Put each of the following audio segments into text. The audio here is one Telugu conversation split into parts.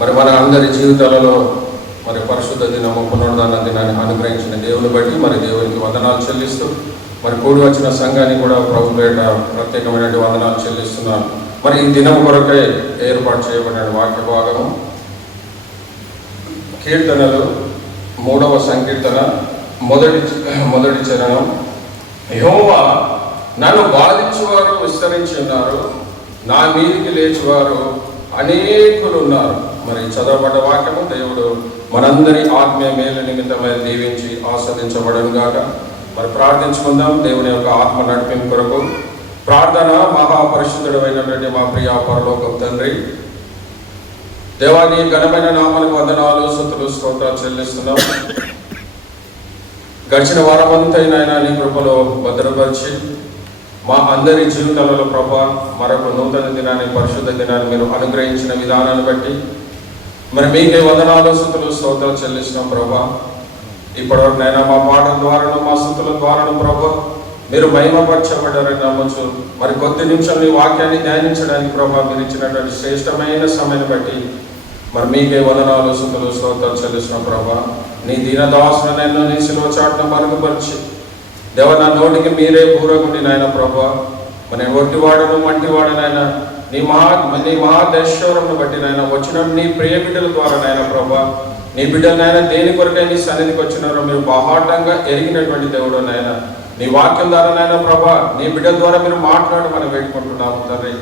మరి మన అందరి జీవితాలలో మరి పరిశుద్ధ దినము పునరుద్ధాన దినాన్ని అనుగ్రహించిన దేవుని బట్టి మరి దేవునికి వందనాలు చెల్లిస్తూ మరి కూడి వచ్చిన సంఘాన్ని కూడా ప్రభు పేట ప్రత్యేకమైన వందనాలు చెల్లిస్తున్నాను. మరి ఈ దినం కొరకై ఏర్పాటు చేయబడిన వాక్య భాగము కీర్తనలు 3వ సంకీర్తన మొదటి చరణం. యెహోవా నన్ను బాధించువారు విస్తరించి ఉన్నారు, నా మీదికి లేచివారు అనేకులు ఉన్నారు. మరి చదవబడ్డ వాక్యము దేవుడు మనందరి ఆత్మీయ మేలు నిమిత్తమై దీవించి ఆస్వాదించబడను గాక. మరి ప్రార్థించుకుందాం. దేవుని యొక్క ఆత్మ నడిపింపు కొరకు ప్రార్థన. మహాపరిశుద్ధుడైనటువంటి మా ప్రియ పరలోకపు తండ్రి, దేవాని ఘనమైన నామనికి వందనాలు, స్తుతులు, స్తోత్రాలు చెల్లిస్తున్నాం. గడిచిన వారమంతైనా నీ కృపలో భద్రపరిచి మా అందరి జీవితాలలో ప్రభా మరొక నూతన దినాన్ని, పరిశుద్ధ దినాన్ని మీరు అనుగ్రహించిన విధానాన్ని బట్టి మరి మీకే వందనాలు, స్తుతులు, స్తోత్రాలు చెల్లిస్తున్నాం ప్రభా. ఇప్పటివరకు నైనా మా పాటల ద్వారాను మా స్తుతుల ద్వారాను ప్రభా మీరు మహిమపరచబడ్డారని నమ్మచ్చు. మరి కొద్ది నిమిషం నీ వాక్యాన్ని ధ్యానించడానికి ప్రభా మీరు ఇచ్చినటువంటి శ్రేష్టమైన సమయాన్ని బట్టి మరి మీకే వందనాలు, స్తుతులు, స్తోత్రాలు చెల్లిస్తున్నాం ప్రభా. నీ దీనదాసును నేను నీ శిలువ చాటున మరుగుపరిచి దేవ నా నోటికి మీరే పూరకుండి నాయన ప్రభా. మన ఒట్టివాడను మంటివాడనైనా నీ మహాదైశ్వర్యంను బట్టి నాయన వచ్చిన నీ ప్రియ బిడ్డల ద్వారా నాయన ప్రభా, నీ బిడ్డలనైనా దేని కొరకై నీ సన్నిధికి వచ్చినారో మీరు బాహాటంగా ఎరిగినటువంటి దేవుడు నాయన. నీ వాక్యం ద్వారా నాయన ప్రభా నీ బిడ్డల ద్వారా మీరు మాట్లాడి మనం వేడుకుంటున్నాము తండ్రి.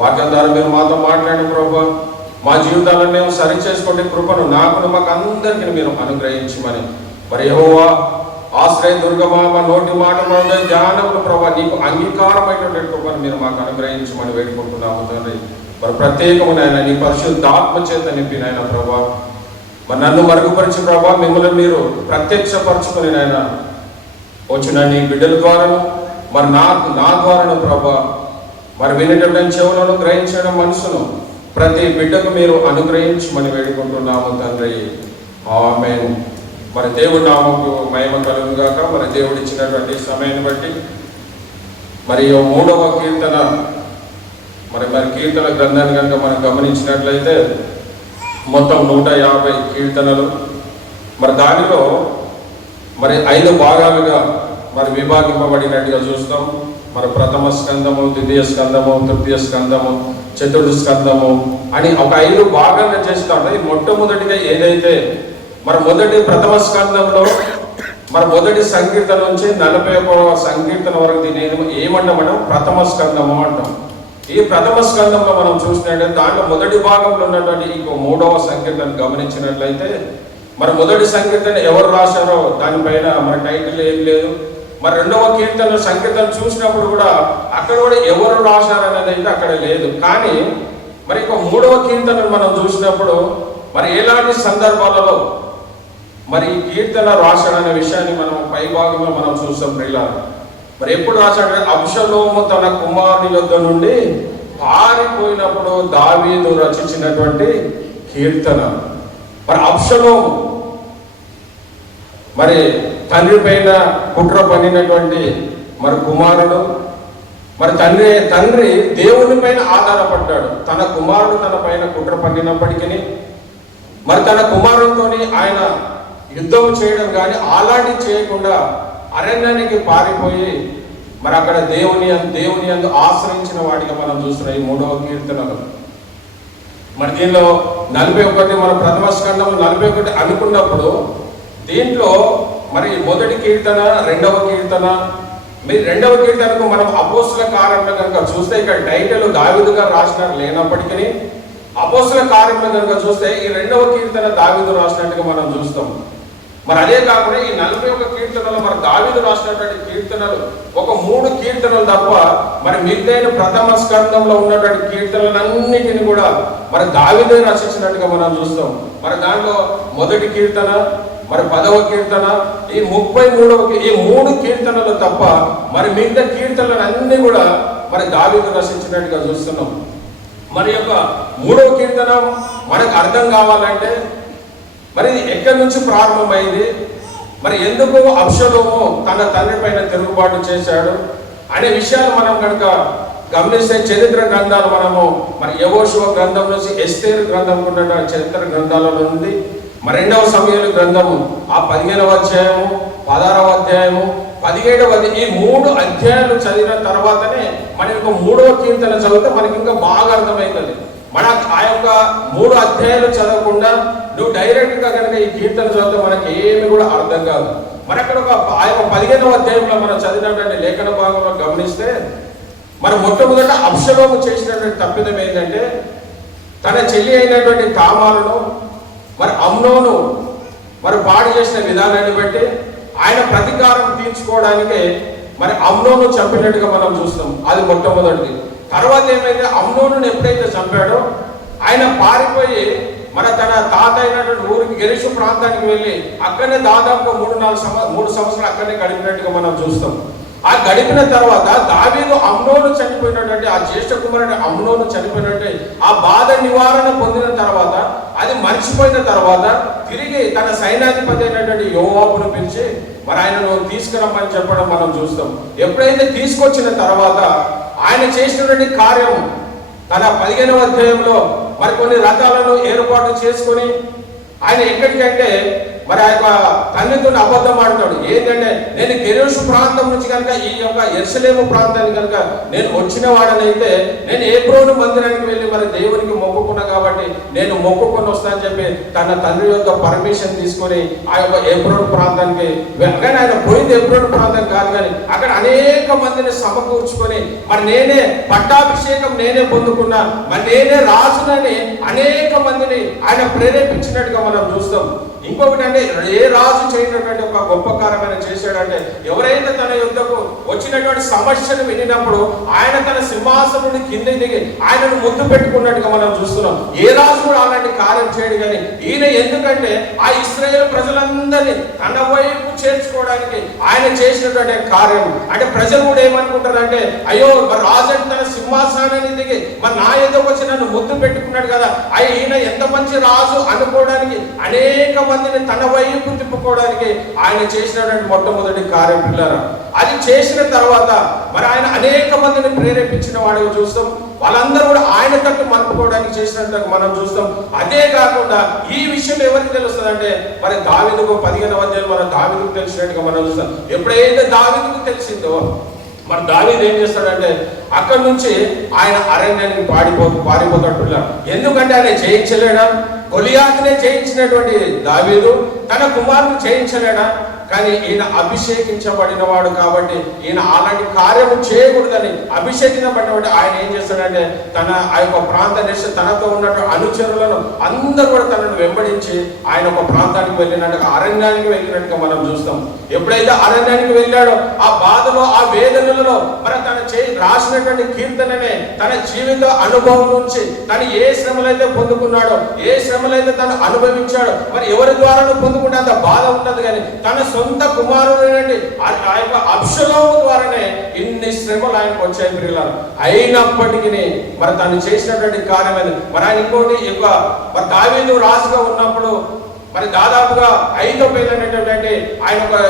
వాక్యం ద్వారా మీరు మాతో మాట్లాడిన ప్రభా మా జీవితాలను మేము సరి చేసుకునే కృపను నాకును మాకు అందరికీ మీరు అనుగ్రహించమని మరి యెహోవా ఆశ్రయ దుర్గమా మా నోటి మాట ధ్యానములు ప్రభా నీకు అంగీకారమైనటువంటి కృపను మీరు మాకు అనుగ్రహించమని వేడుకుంటున్నాము తండ్రి. మరి ప్రత్యేకమునైనా నీ పరిశుద్ధాత్మ చేత నింపినైనా ప్రభా మరి నన్ను మరుగుపరిచి ప్రభా మిమ్మల్ని మీరు ప్రత్యక్షపరచుకుని నాయన వచ్చిన నీ బిడ్డల ద్వారాను మరి నా ద్వారాను ప్రభా మరి వినేటటువంటి చెవులను గ్రహించడం మనసును ప్రతి బిడ్డకు మీరు అనుగ్రహించమని వేడుకుంటున్నాము తండ్రి. ఆమేన్. మరి దేవుడి నామకు మహిమ కలుగును గాక. మరి దేవుడు ఇచ్చినటువంటి సమయాన్ని బట్టి మరి 3వ కీర్తన మరి కీర్తన గ్రంథాన్ని కనుక మనం గమనించినట్లయితే మొత్తం 150 కీర్తనలు. మరి దానిలో మరి 5 భాగాలుగా మరి విభాగింపబడినట్టుగా చూస్తాం. మరి ప్రథమ స్కందము, ద్వితీయ స్కందము, తృతీయ స్కందము, చతుర్థ స్కందము అని ఒక 5 భాగాలు చేస్తూ ఉంటాయి. మొట్టమొదటిగా ఏదైతే మరి ప్రథమ స్కందంలో మరి మొదటి సంకీర్తన నుంచి 41వ సంకీర్తన వరకు దీన్ని ఏమంటాం? ప్రథమ స్కందము అంటాం. ఈ ప్రథమ స్కందంలో మనం చూసినట్లయితే దాంట్లో మొదటి భాగంలో ఉన్నటువంటి ఇంకో 3వ సంకీర్తన గమనించినట్లయితే మరి మొదటి సంకీర్తన ఎవరు రాశారో దానిపైన మరి టైటిల్ ఏం లేదు. మరి 2వ కీర్తన సంకీర్తన చూసినప్పుడు కూడా అక్కడ కూడా ఎవరు రాశారనేది అయితే అక్కడ లేదు. కానీ మరి ఇంకో 3వ కీర్తన మనం చూసినప్పుడు మరి ఎలాంటి సందర్భాలలో మరి ఈ కీర్తన రాశాడనే విషయాన్ని మనం పై భాగంలో మనం చూస్తాం. ప్రియులారా మరి ఎప్పుడు రాశాడంటే అబ్షలోము తన కుమారుని యొద్ద నుండి పారిపోయినప్పుడు దావీదు రచించినటువంటి కీర్తన. మరి అబ్షలోము మరి తండ్రి పైన కుట్ర పన్నినటువంటి మరి కుమారుడు. మరి తండ్రి దేవుని పైన ఆధారపడ్డాడు. తన కుమారుడు తన పైన కుట్ర పన్నినప్పటికీ మరి తన కుమారుడితోని ఆయన యుద్ధం చేయడం కానీ అలాంటి చేయకుండా అరణ్యానికి పారిపోయి మరి అక్కడ దేవుని యందు ఆశ్రయించిన వాడిగా మనం చూస్తున్నాం ఈ 3వ కీర్తనలో. మరి దీనిలో 41 మన ప్రథమ స్కందం 41 అనుకున్నప్పుడు దీంట్లో మరి మొదటి కీర్తన, 2వ కీర్తన, మీరు 2వ కీర్తనకు మనం అపోస్తుల కార్యములు కనుక చూస్తే ఇక్కడ టైటిల్ దావీదు గారు రాసినట్టు లేనప్పటికీ అపోస్తుల కార్యములు కనుక చూస్తే ఈ 2వ కీర్తన దావీదు రాసినట్టుగా మనం చూస్తాం. మరి అదే కాకుండా ఈ 41 కీర్తనలు మరి దావీదు రాసినటువంటి కీర్తనలు ఒక 3 కీర్తనలు తప్ప మరి మిగతాయిన ప్రథమ స్కందంలో ఉన్నటువంటి కీర్తనలన్నిటిని కూడా మరి దావీదే రచించినట్టుగా మనం చూస్తాం. మరి దాంట్లో మొదటి కీర్తన, మరి 10వ కీర్తన, ఈ 33వ ఈ 3 కీర్తనలు తప్ప మరి మిగతా కీర్తనలన్నీ కూడా మరి దావీదు రచించినట్టుగా చూస్తున్నాం. మరి యొక్క 3వ కీర్తన మనకు అర్థం కావాలంటే మరి ఎక్కడి నుంచి ప్రారంభమైంది, మరి ఎందుకు అబ్షలోము తన తండ్రి పైన తిరుగుబాటు చేశాడు అనే విషయాలు మనం కనుక గమనిస్తే చరిత్ర గ్రంథాలు మనము మరి యెహోషువ గ్రంథం నుంచి ఎస్తేరు గ్రంథం ఉన్న చరిత్ర గ్రంథాలలో ఉంది. మరి 2వ సమూయేలు గ్రంథము ఆ 15వ అధ్యాయము, 16వ అధ్యాయము, 17వ ఈ 3 అధ్యాయాలు చదివిన తర్వాతనే మన యొక్క 3వ కీర్తన చదివితే మనకి ఇంకా బాగా అర్థమవుతుంది. మన ఆ యొక్క 3 అధ్యాయాలు చదవకుండా నువ్వు డైరెక్ట్ గా కనుక ఈ కీర్తన చదివితే మనకి ఏమి కూడా అర్థం కాదు. మన అక్కడ ఆ యొక్క 15వ అధ్యాయంలో మనం చదివినటువంటి లేఖన భాగంలో గమనిస్తే మరి మొట్టమొదట అబ్షలోము చేసినటువంటి తప్పిదం ఏంటంటే తన చెల్లి అయినటువంటి తామారును మరి అమ్నోను మరి పాడు చేసిన విధానాన్ని బట్టి ఆయన ప్రతీకారం తీర్చుకోవడానికి మరి అమ్నోను చంపినట్టుగా మనం చూస్తాం. అది మొట్టమొదటిది. తర్వాత ఏమైతే అమ్నోను ఎప్పుడైతే చంపాడో ఆయన పారిపోయి మన తన తాత అయినటువంటి ఊరికి గెరిషు ప్రాంతానికి వెళ్ళి అక్కడనే దాదాపు 3 సంవత్సరాలు అక్కడనే గడిపినట్టుగా మనం చూస్తాం. ఆ గడిపిన తర్వాత దావీదు అమ్నోను చనిపోయినటువంటి ఆ జ్యేష్ఠ కుమారుడు అమ్నోను చనిపోయినట్టు ఆ బాధ నివారణ పొందిన తర్వాత అది మర్చిపోయిన తర్వాత తిరిగి తన సైన్యాధిపతి అయినటువంటి యోవాబును పిలిచి మరి ఆయనను తీసుకురమ్మని చెప్పడం మనం చూస్తాం. ఎప్పుడైతే తీసుకొచ్చిన తర్వాత ఆయన చేసినటువంటి కార్యం తన 15వ అధ్యాయంలో మరి కొన్ని రథాలను ఏర్పాటు చేసుకొని ఆయన ఎక్కడికంటే మరి ఆ యొక్క తండ్రితో అబద్ధం ఆడుతాడు. ఏంటంటే నేను గెరిషు ప్రాంతం నుంచి కనుక ఈ యొక్క యెరూషలేము ప్రాంతానికి కనుక నేను వచ్చిన వాడనైతే నేను హెబ్రోను మందిరానికి వెళ్ళి మరి దేవునికి మొక్కుకున్నా కాబట్టి నేను మొక్కుకొని వస్తానని చెప్పి తన తండ్రి యొక్క పర్మిషన్ తీసుకొని ఆ యొక్క హెబ్రోను ప్రాంతానికి కానీ ఆయన పోయింది హెబ్రోను ప్రాంతం కాదు, కానీ అక్కడ అనేక మందిని సమకూర్చుకొని మరి నేనే పట్టాభిషేకం నేనే పొందుకున్నా, మరి నేనే రాజునని అనేక మందిని ఆయన ప్రేరేపించినట్టుగా మనం చూస్తాం. ఇంకొకటి అంటే ఏ రాజు చేయనటువంటి ఒక గొప్ప కార్యమైన చేశాడంటే ఎవరైతే తన యుద్ధకు వచ్చినటువంటి సమస్యను వినినప్పుడు ఆయన తన సింహాసనం కింద దిగి ఆయనను ముద్దు పెట్టుకున్నట్టుగా మనం చూస్తున్నాం. ఏ రాజు కూడా అలాంటి కార్యం చేయడు, కానీ ఈయన ఎందుకంటే ఆ ఇశ్రాయేలు ప్రజలందరినీ తన వైపు చేర్చుకోవడానికి ఆయన చేసినటువంటి కార్యం. అంటే ప్రజలు కూడా ఏమనుకుంటారంటే అయ్యో మరి రాజు అంటే తన సింహాసనాన్ని దిగి మరి నా యుద్ధకు వచ్చి నన్ను ముద్దు పెట్టుకున్నాడు కదా, ఈయన ఎంత మంచి రాజు అనుకోవడానికి అనేక మందిని తన వైపు తిప్పుకోవడానికి ఆయన చేసినటువంటి మొట్టమొదటి కార్యం పిల్లరా. అది చేసిన తర్వాత మరి ఆయన అనేక మందిని ప్రేరేపించిన వాడిని చూస్తాం. వాళ్ళందరూ కూడా ఆయన తట్టు మలుపుకోవడానికి చేసినట్టు మనం చూస్తాం. అదే కాకుండా ఈ విషయం ఎవరికి తెలుస్తుందంటే మరి దావీదుకు 15వ అధ్యాయం మన దావీదుకు తెలిసినట్టుగా మనం చూస్తాం. ఎప్పుడైతే దావీదుకు తెలిసిందో మరి దావీదు ఏం చేస్తాడంటే అక్కడి నుంచి ఆయన అరణ్యానికి పారిపోతాడు. ఎందుకంటే ఆయన జయించలేడా? గొలియాతునే జయించినటువంటి దావీదు తన కుమారుని జయించలేడా? కానీ ఈయన అభిషేకించబడిన వాడు కాబట్టి ఈయన అలాంటి కార్యము చేయకూడదని అభిషేకించబడినటువంటి ఆయన ఏం చేస్తాడంటే తన ఆ యొక్క ప్రాంత తనతో ఉన్నటువంటి అనుచరులను అందరూ కూడా తనను వెంబడించి ఆయన ఒక ప్రాంతానికి వెళ్ళినట్టుగా అరణ్యానికి వెళ్ళినట్టుగా మనం చూస్తాం. ఎప్పుడైతే అరణ్యానికి వెళ్ళాడో ఆ బాధలో ఆ వేదనలలో మరి తన రాసినటువంటి కీర్తననే తన జీవిత అనుభవం నుంచి తను ఏ శ్రమలైతే పొందుకున్నాడో ఏ శ్రమలైతే తను అనుభవించాడో మరి ఎవరి ద్వారా పొందుకుంటే అంత బాధ ఉంటుంది, కానీ తన సొంత కుమారుడైనటువంటి ఆ యొక్క అబ్షలోము ద్వారానే ఇన్ని శ్రమలు ఆయనకు వచ్చాయి ప్రియులారా. అయినప్పటికీ మరి తను చేసినటువంటి కార్యమైంది. మరి ఆయన ఇంకోటి ఎక్కువ మరి దావీదు రాజుగా ఉన్నప్పుడు మరి దాదాపుగా 5వ పేరు అనేటువంటి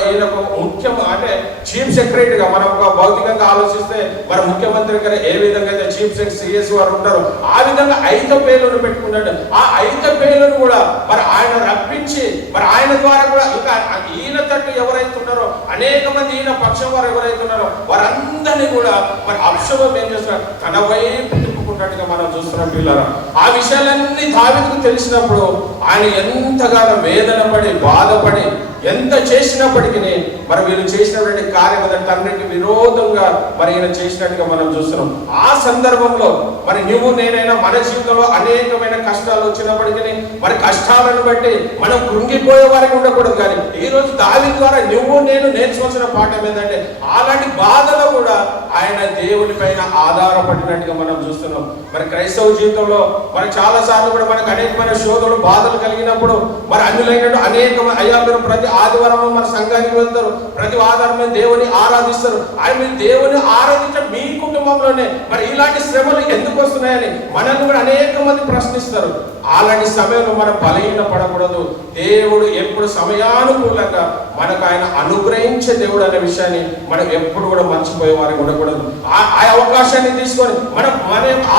ఈయన ముఖ్యం అంటే చీఫ్ సెక్రటరీగా మనం ఒక భౌతికంగా ఆలోచిస్తే మరి ముఖ్యమంత్రి గారు ఏ విధంగా అయితే చీఫ్ సెక్రటరీ సిఎస్ వారు ఉంటారో ఆ విధంగా 5వ పేర్లను పెట్టుకున్నాడు. ఆ 5వ పేర్లను కూడా మరి ఆయన రప్పించి మరి ఆయన ద్వారా కూడా ఇంకా ఈయన తట్టు ఎవరైతే ఉన్నారో అనేక మంది ఈయన పక్షం వారు ఎవరైతే ఉన్నారో వారందరినీ కూడా మరి అబ్షలోము ఏం చేస్తున్నారు తన వైపు తిప్పుకున్నట్టుగా మనం చూస్తున్నాం పిల్లరా. ఆ విషయాలన్నీ దావీదుకు తెలిసినప్పుడు ఆయన ఎంతగానో వేదన పడి బాధపడి ఎంత చేసినప్పటికీ మరి వీళ్ళు చేసినటువంటి కార్యం తండ్రికి విరోధంగా మరి ఈయన చేసినట్టుగా మనం చూస్తున్నాం. ఆ సందర్భంలో మరి నువ్వు నేనైనా మన జీవితంలో అనేకమైన కష్టాలు వచ్చినప్పటికీ మరి కష్టాలను బట్టి మనం కృంగిపోయే వారికి ఉండకూడదు, కానీ ఈ రోజు దావీదు ద్వారా నువ్వు నేను నేర్చుకోవాల్సిన పాఠం ఏంటంటే అలాంటి బాధలో కూడా ఆయన దేవుని పైన ఆధారపడినట్టుగా మనం చూస్తున్నాం. మరి క్రైస్తవ జీవితంలో మరి చాలా సార్లు కూడా మనకు అనేకమైన శోధనలు బాధలు కలిగినప్పుడు మరి అన్యులైనట్టు అనేక అయ్యా మీరు ప్రతి ఆదివారం మన సంఘానికి వెళ్తారు, ప్రతి ఆదివారం దేవుని ఆరాధిస్తారు. ఆయన దేవుని ఆరాధించే మీ కుటుంబంలోనే మరి ఇలాంటి శ్రమలు ఎందుకు వస్తున్నాయని మనల్ని కూడా అనేక మంది ప్రశ్నిస్తారు. అలాంటి సమయంలో మనం బలహీన పడకూడదు. దేవుడు ఎప్పుడు సమయానుకూలంగా మనకు ఆయన అనుగ్రహించే దేవుడు అనే విషయాన్ని మనం ఎప్పుడు కూడా మర్చిపోయే వారికి ఉండకూడదు. ఆ అవకాశాన్ని తీసుకొని మన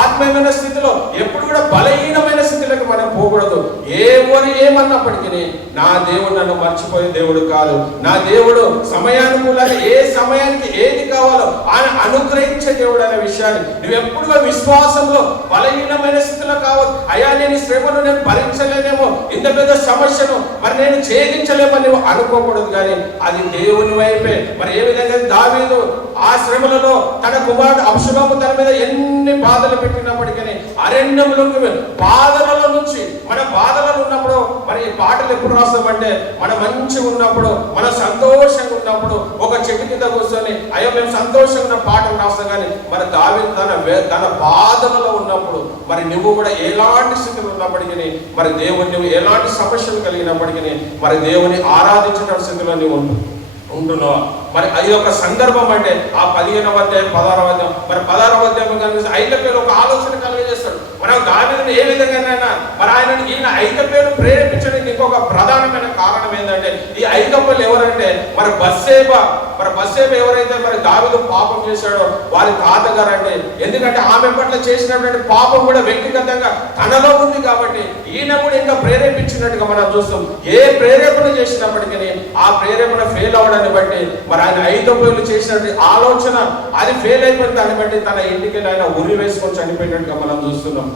ఆత్మీయమైన స్థితిలో ఎప్పుడు కూడా బలహీనమైన స్థితిలోకి మనం పోకూడదు. ఎవరు ఏమన్నప్పటికీ నా దేవుడు నన్ను మర్చిపోయే దేవుడు కాదు. నా దేవుడు సమయానుకూలంగా ఏ సమయానికి ఏది కావాలో ఆయన అనుగ్రహించే దేవుడు అనే విషయాన్ని నువ్వు ఎప్పుడుగా విశ్వాసంలో బలహీనమైన స్థితిలో కావచ్చు. అయ్యా నేను శ్రమను నేను భరించలేనేమో, ఇంత పెద్ద సమస్యను మరి నేను ఛేదించలేమని నువ్వు అనుకోకూడదు. కానీ అది దేవుని వైపే. మరి ఏ విధంగా దావీదు ఆ శ్రమలలో తన కుమారుడు అబ్షలోము తన మీద ఎన్ని బాధలు పెట్టినప్పటికీ అరణ్యంలోకి బాధల నుంచి మన బాధలలో ఉన్నప్పుడు మరి ఈ పాటలు ఎప్పుడు రాస్తామంటే మన మంచిగా ఉన్నప్పుడు, మన సంతోషంగా ఉన్నప్పుడు ఒక చెట్టు కింద కూర్చొని అయ్యో మేము సంతోషంగా ఉన్న పాటలు రాస్తాం. కానీ మరి దావీదు తన బాధలలో ఉన్నప్పుడు మరి నువ్వు కూడా ఎలాంటి స్థితిలో ఉన్నప్పటికీ మరి దేవుని నువ్వు ఎలాంటి సమస్యలు కలిగినప్పటికీ మరి దేవుని ఆరాధించిన స్థితిలో నువ్వు ఉంటున్నావా? మరి అది ఒక సందర్భం అంటే ఆ 15వ అధ్యాయం 16వ అధ్యాయం మరి 16వ అధ్యాయం కనిపిస్తే ఐగుప్తు ఒక ఆలోచన కలిగజేస్తాడు. మనం దావీదుని ఏ విధంగానైనా మరి ఈయన ఐగుప్తును ప్రేరేపించడానికి ఇంకొక ప్రధానమైన కారణం ఏంటంటే ఈ ఐగుప్తులు ఎవరంటే మరి బత్షెబ ఎవరైతే మరి దావీదు పాపం చేశాడో వారి తాతగారు అంటే. ఎందుకంటే ఆమె పట్ల చేసినటువంటి పాపం కూడా వ్యక్తిగతంగా తనలో ఉంది కాబట్టి ఈయన కూడా ఇంకా ప్రేరేపించినట్టుగా మనం చూస్తాం. ఏ ప్రేరేపణ చేసినప్పటికీ ఆ ప్రేరేపణ ఫెయిల్ అవ్వడాన్ని బట్టి మరి ఆయన ఐగుప్తులు చేసినటువంటి ఆలోచన అది ఫెయిల్ అయిపోయిన దాన్ని బట్టి తన ఇంటికి ఆయన ఉరి వేసుకొని చనిపోయినట్టుగా మనం చూస్తున్నాం.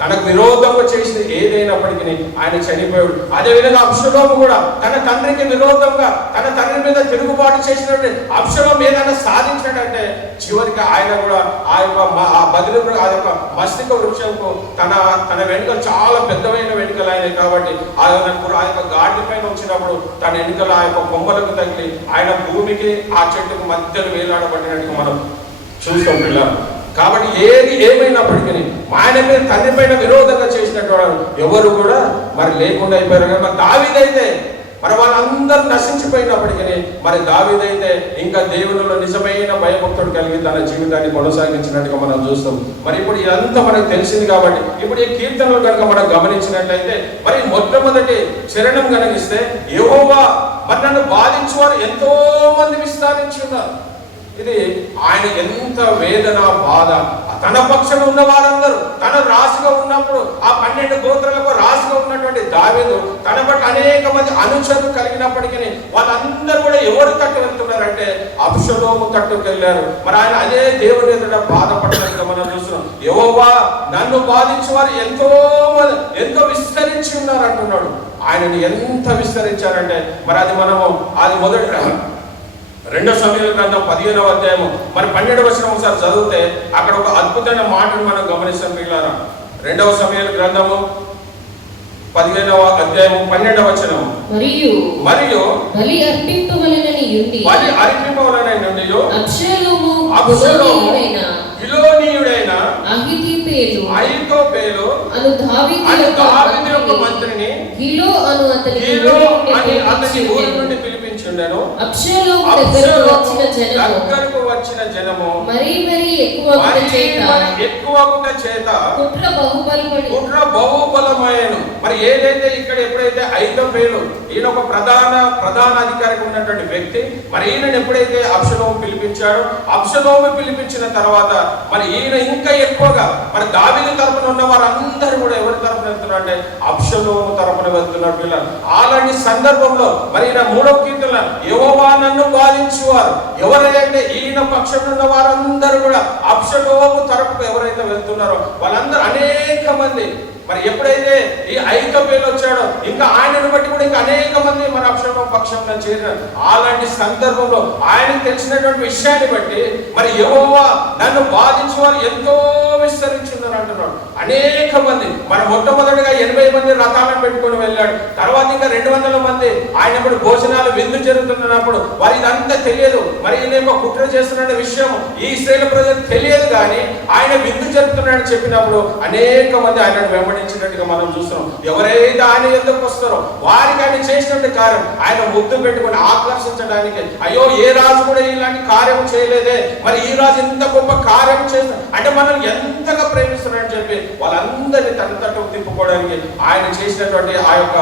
తనకు విరోధంగా చేసిన ఏదైనప్పటికీ ఆయన చనిపోయాడు. అదేవిధంగా అబ్షలోము కూడా తన తండ్రికి విరోధంగా తన తండ్రి మీద తిరుగుబాటు చేసినట్టు అబ్షలోము ఏదైనా సాధించాడంటే చివరికి ఆయన కూడా ఆ యొక్క మస్తిక వృక్షంకు తన వెనుకలు చాలా పెద్దమైన వెనుకలు అయినాయి కాబట్టి ఆ యొక్క గాడి పైన వచ్చినప్పుడు తన వెనుకలు ఆ యొక్క కొమ్మలకు తగిలి ఆయన భూమికి ఆ చెట్టుకు మధ్యలో వేలాడబడినట్టుగా మనం చూస్తాం పిల్లలు. కాబట్టి ఏది ఏమైనప్పటికీ ఆయన మీద తండ్రి పైన విరోధంగా చేసినటువంటి ఎవరు కూడా మరి లేకుండా అయిపోయారు. మరి దావీదైతే మరి వాళ్ళందరూ నశించిపోయినప్పటికీ మరి దావీదైతే ఇంకా దేవునిలో నిజమైన భయభక్తుడు కలిగి తన జీవితాన్ని కొనసాగించినట్టుగా మనం చూస్తాం. మరి ఇప్పుడు ఇదంతా మనకు తెలిసింది కాబట్టి ఇప్పుడు ఈ కీర్తనలు కనుక మనం గమనించినట్లయితే మరి మొట్టమొదటి చరణం కనిపిస్తే యెహోవా మరి నన్ను బాధించేవారు ఎంతో మంది విస్తరించి ఉన్నారు. ఇది ఆయన ఎంత వేదన బాధ. తన పక్షంలో ఉన్న వారందరూ తన రాశిగా ఉన్నప్పుడు ఆ 12 గోత్రాలకు రాశిగా ఉన్నటువంటి దావీదు తన బట్టి అనేక మంది అనుచరులు కలిగినప్పటికీ వాళ్ళందరూ కూడా ఎవరు తట్టు వెళ్తున్నారంటే అబ్షలోము తట్టుకు వెళ్ళారు. మరి ఆయన అదే దేవుని ఎదుట బాధపడడానికి మనం చూస్తున్నాం. యెహోవా నన్ను బాధించేవారు ఎంతో విస్తరించి ఉన్నారు అంటున్నాడు. ఆయనని ఎంత విస్తరించారంటే మరి అది మనము అది మొదటి 2 సమూయేలు గ్రంథం 15వ అధ్యాయము మరి 12వ వచనం ఒకసారి చదివితే అక్కడ ఒక అద్భుతమైన మాటను మనం గమనిస్తాం పిల్లరా. 2వ సమూయేలు గ్రంథము 15వ అధ్యాయము 12వ వచనం మరియు బలి అర్పింపవలెనని నుండి అబ్షలోము గిలోనీయుడైన అహీతోపేలు అను దావీదు యొక్క మంత్రిని గిలో అని అతని ఊరి నుండి పిలిపించుండెను. అబ్షలోము దగ్గరకు వచ్చిన జనము మరీ ఎక్కువగుట చేత కుట్ర బహుబలమయ్యను. మరి ఏదైతే ఇక్కడ ఎప్పుడైతే అహీతోపేలు ఈయన ఒక ప్రధాన అధికారికి ఉన్నటువంటి వ్యక్తి మరి ఈయనను ఎప్పుడైతే అబ్షలోము పిలిపించాడో అబ్షలోము పిలిపించిన తర్వాత మరి ఈయన ఇంకా ఎక్కువగా మరి దావీదు తరపున ఉన్న వారందరూ కూడా ఎవరి తరపున వెళ్తున్నారు అంటే అబ్షలోము తరపున వెళ్తున్నారు పిల్లలు. అలాంటి సందర్భంలో మరి ఈయన 3వ కీర్తన యెహోవా నన్ను బాధించువారు ఎవరైతే ఈయన పక్షంలో ఉన్న వారందరూ కూడా అబ్షలోము తరపుకు ఎవరైతే వెళ్తున్నారో వాళ్ళందరూ అనేక మంది మరి ఎప్పుడైతే ఈ అహీతోపెలు వచ్చాడో ఇంకా ఆయనను బట్టి కూడా ఇంకా అనేక మంది మన అబ్షలోము పక్షంలో చేరినారు. అలాంటి సందర్భంలో ఆయనకు తెలిసినటువంటి విషయాన్ని బట్టి మరి యెహోవా నన్ను బాధించే వారు ఎంతో విస్తరించున్నారు అంటున్నాడు. అనేక మంది మరి మొట్టమొదటిగా 80 మంది రథాలను పెట్టుకొని వెళ్ళాడు. తర్వాత ఇంకా 200 మంది ఆయన ఇప్పుడు భోజనాలు విందు జరుగుతున్నప్పుడు వారి ఇదంతా తెలియదు. మరి ఈయన కుట్ర చేస్తున్న విషయం ఈ ఇశ్రాయేలు ప్రజలకు తెలియదు. కానీ ఆయన విందు జరుగుతున్నాడని చెప్పినప్పుడు అనేక మంది ఆయనను వెంబడించినట్టుగా మనం చూస్తున్నాం. ఎవరైతే ఆయన ఎందుకు వస్తారో వారికి ఆయన చేసినట్టు కార్యం ఆయన ముద్దు పెట్టుకొని ఆకర్షించడానికి, అయ్యో ఏ రాజు కూడా ఇలాంటి కార్యం చేయలేదే, మరి ఈ రాజు ఎంత గొప్ప కార్యం చేస్తారు అంటే మనం ఎంతగా ప్రేమిస్తున్నారని చెప్పి వాళ్ళందరినీ తన తట్టు తిప్పుకోవడానికి ఆయన చేసినటువంటి ఆ యొక్క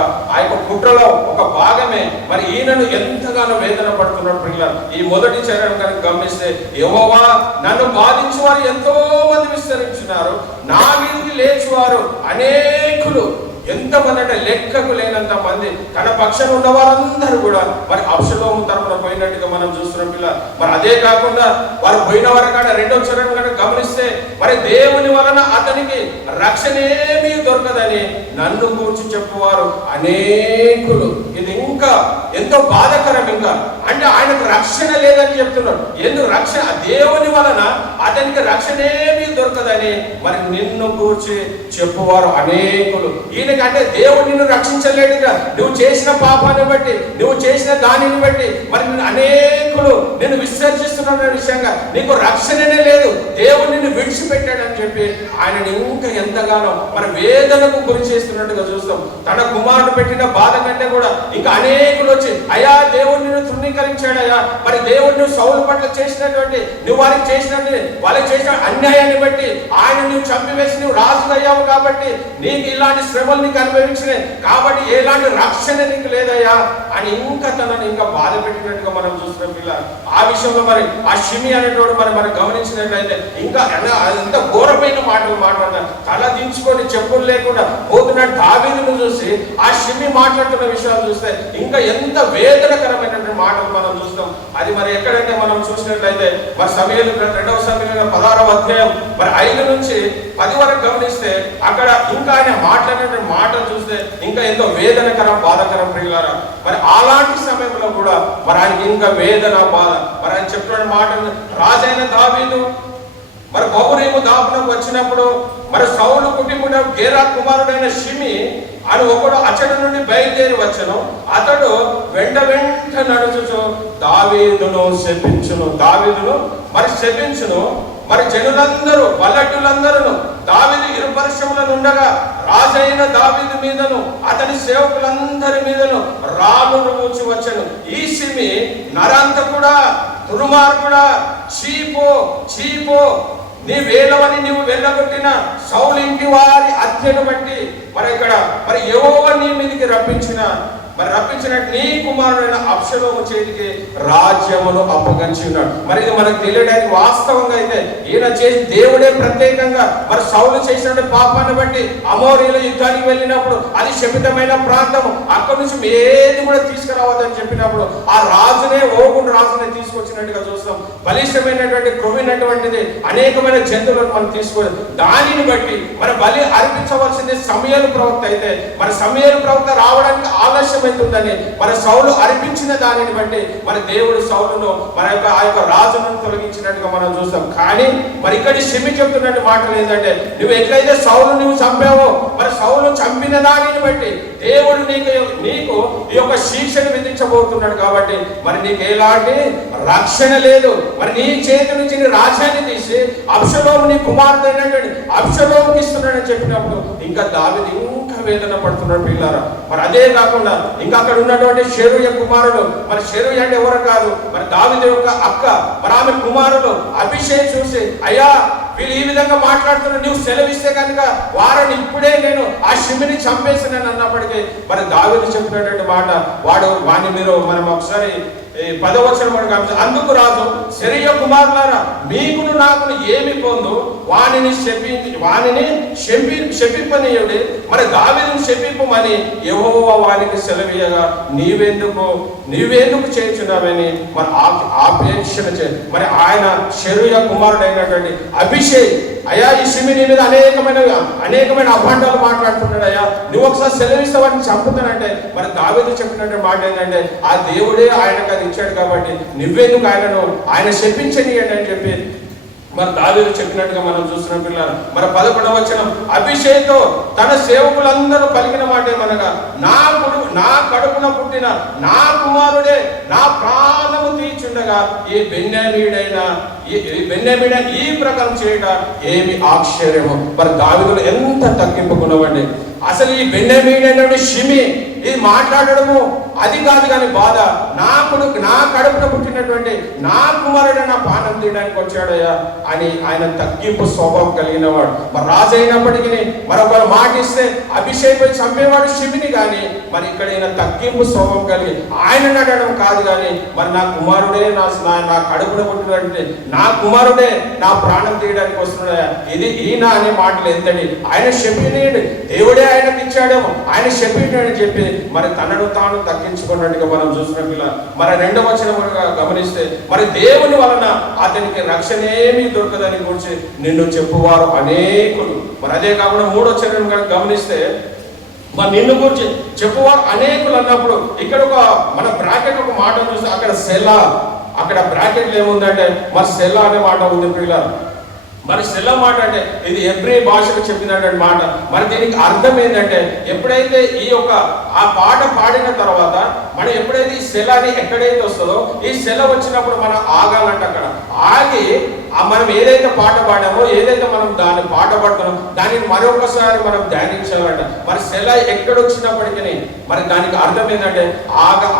కుట్రలో ఒక భాగమే మరి ఈయనను ఎంతగానో వేదన పడుతున్నట్టు పిల్లలు. ఈ మొదటి చరణం కనుక గమనిస్తే, యెహోవా నన్ను బాధించు వారు ఎంతో మంది విస్తరించున్నారు, నా మీదకి లేచువారు అనేకులు. ఎంతమంది అంటే లెక్కకు లేనంత మంది. తన పక్షాన ఉన్న వారందరూ కూడా మరి అబ్షలోము తరపున పోయినట్టుగా మనం చూస్తున్నాం పిల్లలు. మరి అదే కాకుండా వారు పోయిన వారు కానీ 2వ చరణం కనుక గమనిస్తే, మరి దేవుని వలన అతనికి రక్షణ ఏమీ దొరకదని నన్ను కూర్చి చెప్పువారు అనేకులు. ఇది ఇంకా ఎంతో బాధాకరం. ఇంకా అంటే ఆయనకు రక్షణ లేదని చెప్తున్నాడు. ఎందుకు రక్షణ? దేవుని వలన అతనికి రక్షణ ఏమీ దొరకదని మరి నిన్ను కూర్చి చెప్పువారు అనేకులు. ఈయనకంటే దేవుడు నిన్ను రక్షించలేడుగా. నువ్వు చేసిన పాపాన్ని బట్టి, నువ్వు చేసిన దానిని బట్టి మరి అనేకులు నిన్ను విసర్జిస్తున్న విషయంగా నీకు రక్షణనే లేదు, దేవుడు నిన్ను విడిచిపెట్టాడని చెప్పి ఆయన ఇంకా ఎంతగానో మరి వేదనకు గురి చేస్తున్నట్టుగా చూస్తాం. తన కుమారుడు పెట్టిన బాధ కంటే కూడా ఇంకా అనేకులు వచ్చి, అయ్యా దేవుడు నిన్ను తృణీకరించాడయ్యా, మరి దేవుడు నువ్వు సౌలు పట్ల చేసినటువంటి, నువ్వు వారికి చేసినట్టు వాళ్ళకి చేసిన అన్యాయాన్ని బట్టి ఆయన నువ్వు చంపివేసి నువ్వు రాజు అయ్యావు కాబట్టి నీకు ఇలాంటి శ్రమలు నీకు అనుభవించినాయి కాబట్టి ఎలాంటి రక్షణ నీకు లేదయ్యా అని ఇంకా తనని ఇంకా బాధ పెట్టినట్టుగా మనం చూస్తున్నాం పిల్లలు. ఆ విషయంలో మరి ఆ షిమి అనేటోడు మనం గమనించినట్లయితే ఇంకా ఎంత ఘోరమైన మాటలు మాట్లాడతారు. తల దించుకొని చెప్పులు లేకుండా పోతున్న దావీదును చూసి ఆ షిమి మాట్లాడుతున్న విషయాలు చూస్తే ఇంకా ఎంత వేదనకరమైనటువంటి మాటలు మనం చూస్తాం. అది మరి ఎక్కడంటే మనం చూసినట్లయితే మరి సమూయేలు 2వ సమూయేలు 16వ అధ్యాయం మరి 5 నుంచి 10 వరకు గమనిస్తే అక్కడ ఇంకా ఆయన మాట్లాడినటువంటి మాటలు చూస్తే ఇంకా ఎంతో వేదనకరం బాధకరం ప్రియులారా. మరి అలాంటి సమయంలో కూడా మరి ఆయనకి ఇంకా వేదన బాధ. మరి ఆయన చెప్పిన మాటలు, రాజైన దావీదు మరి బహురీము దాపునకు వచ్చినప్పుడు మరి సౌలు కుటుంబం గేరా కుమారుడైన షిమి అని ఒకడు అతడి నుండి బయలుదేరి వచ్చను. అతడు వెంట నడుచుచు దావీదును శపించును. దావీదును మరి శపించును. మరి జనులందరూ పల్లెటూళ్ళందరూ దావీదు ఇరుపక్షముల నుండగా రాజైన దావీదు మీదను అతని సేవకులందరి మీదను రాళ్ళు రుచి వచ్చను. ఈ షిమి నరంతకుడా, దుర్మార్గుడా, చీపో నీ వేలవని నీవు వెళ్ళగొట్టిన సౌలు ఇంటి వారి హత్యను బట్టి మరి యెహోవా నీ మీదికి రప్పించినట్టు నీ కుమారుడైన అబ్షలోము చేతికి రాజ్యమును అప్పగించి ఉన్నాడు. మరి ఇది మనకు తెలియడానికి వాస్తవంగా అయితే ఈయన చేసి దేవుడే ప్రత్యేకంగా మరి సౌలు చేసిన పాపాన్ని బట్టి అమోరీల యుద్ధానికి వెళ్ళినప్పుడు అది శపితమైన ప్రాంతము, అక్కడి నుంచి ఏది కూడా తీసుకురావద్దని చెప్పినప్పుడు ఆ రాజునే ఓగుండు రాజునే తీసుకొచ్చినట్టుగా చూస్తాం. బలిష్టమైనటువంటి క్రొవ్వినటువంటిది అనేకమైన జంతువులను మనం తీసుకోవాలి. దానిని బట్టి మరి బలి అర్పించవలసింది సమూయేలు ప్రవక్త అయితే మరి సమూయేలు ప్రవక్త రావడానికి ఆలస్యం ఉందని మరి సౌలు అర్పించిన దానిని బట్టి మరి దేవుడు సౌలును ఆ యొక్క రాజును తొలగించినట్టుగా మనం చూస్తాం. కానీ మరి ఇక్కడ షిమి చెప్తున్నట్టు మాటలు ఏంటంటే, నువ్వు ఎట్లయితే సౌలు నువ్వు చంపావో మరి సౌలు చంపిన దానిని బట్టి దేవుడు నీకు ఈ యొక్క శిక్షను విధించబోతున్నాడు. కాబట్టి మరి నీకు ఎలాంటి రక్షణ లేదు. మరి నీ చేతి నుంచి నీ రాజ్యాన్ని తీసి అబ్షలోము నీ కుమార్తె అయినటువంటి అబ్షలోముకి ఇస్తున్నాడని చెప్పినప్పుడు ఇంకా దావీదు ఇంకా వేదన పడుతున్నాడు పిల్లారా. మరి అదే కాకుండా ఇంకా అక్కడ ఉన్నటువంటి షెరూయ కుమారుడు, మరి షెరూయ అంటే ఎవరు కాదు మరి దావీదు యొక్క అక్క, మరి ఆమె కుమారుడు అభిషేక్ చూసి, అయ్యా వీళ్ళు ఈ విధంగా మాట్లాడుతున్నారు, నువ్వు సెలవిస్తే కనుక వారిని ఇప్పుడే నేను ఆ షిమిని చంపేసినాను అన్నప్పటికీ మరి దావీదు చెప్పినటువంటి మాట వాడిని మీరు మనం ఒకసారి 10వ వచనం మనకు, అందుకు రాజు సెరూయ కుమారులారా మీకును నాకును ఏమి పొందు, వానిని శపింపనీయుడి, మరి దావీదును శపింపమని యెహోవా వానికి సెలవీయగా నీవెందుకు చేర్చున్నావని మరి ఆపేక్షణ మరి ఆయన షెరూయ కుమారుడైనటువంటి అభిషేక్, అయ్యా ఈ షిమి నీ మీద అనేకమైన అభాండాలు మాట్లాడుతున్నాడు, అయ్యా నువ్వు ఒకసారి సెలవిస్తావని చంపుతానంటే మరి దావీదు చెప్పినటువంటి మాట ఏంటంటే, ఆ దేవుడే ఆయనకు అది ఇచ్చాడు కాబట్టి నువ్వెందుకు ఆయన శపించనీయండి అని చెప్పి మరి దావీదు చెప్పినట్టుగా మనం చూస్తున్నాం పిల్లలు. మరి 11వ వచనం, అభిషేక్ తన సేవకులందరూ పలికిన మాట ఏమనగా, నా కడుపున పుట్టిన నా కుమారుడే నా ప్రాణము తీర్చుండగా ఈ బెన్యామీన ఈ ప్రకారం చేయట ఏమి ఆశ్చర్యము. మరి దావీదులు ఎంత తగ్గింపుకున్నవండి. అసలు ఈ బెన్యామీను షిమి ఇది మాట్లాడడము అది కాదు, కానీ బాధ నా కడుపున పుట్టినటువంటి నా కుమారుడు నా పానం తీయడానికి వచ్చాడయ్యా అని ఆయన తగ్గింపు స్వభావం కలిగిన వాడు. మరి రాజు అయినప్పటికీ మరొకరు మాట ఇస్తే అభిషేకం చంపేవాడు షిమిని, కానీ మరి ఇక్కడ ఈయన తగ్గింపు స్వభావం కలిగి ఆయన నడడం కాదు, కానీ మరి నా కుమారుడే నా కడుపున పుట్టినటువంటి నా కుమారుడే నా ప్రాణం తీయడానికి వస్తున్నాడయ్యా, ఇది ఈయన అనే మాటలు ఎంతటి ఆయన శపినీయుడు, దేవుడే ఆయనకి ఇచ్చాడేమో, ఆయన శపినీయుడు అని చెప్పి మరి తనను తాను తగ్గించుకున్నట్టుగా మనం చూసినట్ల మరి 2వ వచనముగా గమనిస్తే, మరి దేవుని వలన అతనికి రక్షణ ఏమీ దొరకదని గురించి నిన్ను చెప్పువారు అనేకులు. మరి అదే కాకుండా 3వ వచనం గమనిస్తే, మరి నిన్ను గురించి చెప్పువారు అనేకులు అన్నప్పుడు ఇక్కడ మన బ్రాకెట్ ఒక మాట చూస్తే అక్కడ సెలా, అక్కడ బ్రాకెట్లు ఏముందంటే మరి సెలా అనే మాట ఉంది పిల్లలు. మరి సెల మాట అంటే ఇది హెబ్రీ భాషకు చెప్పినటువంటి మాట. మరి దీనికి అర్థం ఏంటంటే, ఎప్పుడైతే ఈ యొక్క ఆ పాట పాడిన తర్వాత మనం ఎప్పుడైతే ఈ సెలని ఎక్కడైతే వస్తుందో ఈ సెల వచ్చినప్పుడు మనం ఆగాలంటే అక్కడ ఆగి మనం ఏదైతే పాట పాడామో, ఏదైతే మనం దాన్ని పాట పాడుతున్నామో దానిని మరొకసారి మనం ధ్యానించాలంట. మరి సెల ఎక్కడొచ్చినప్పటికీ మరి దానికి అర్థం ఏంటంటే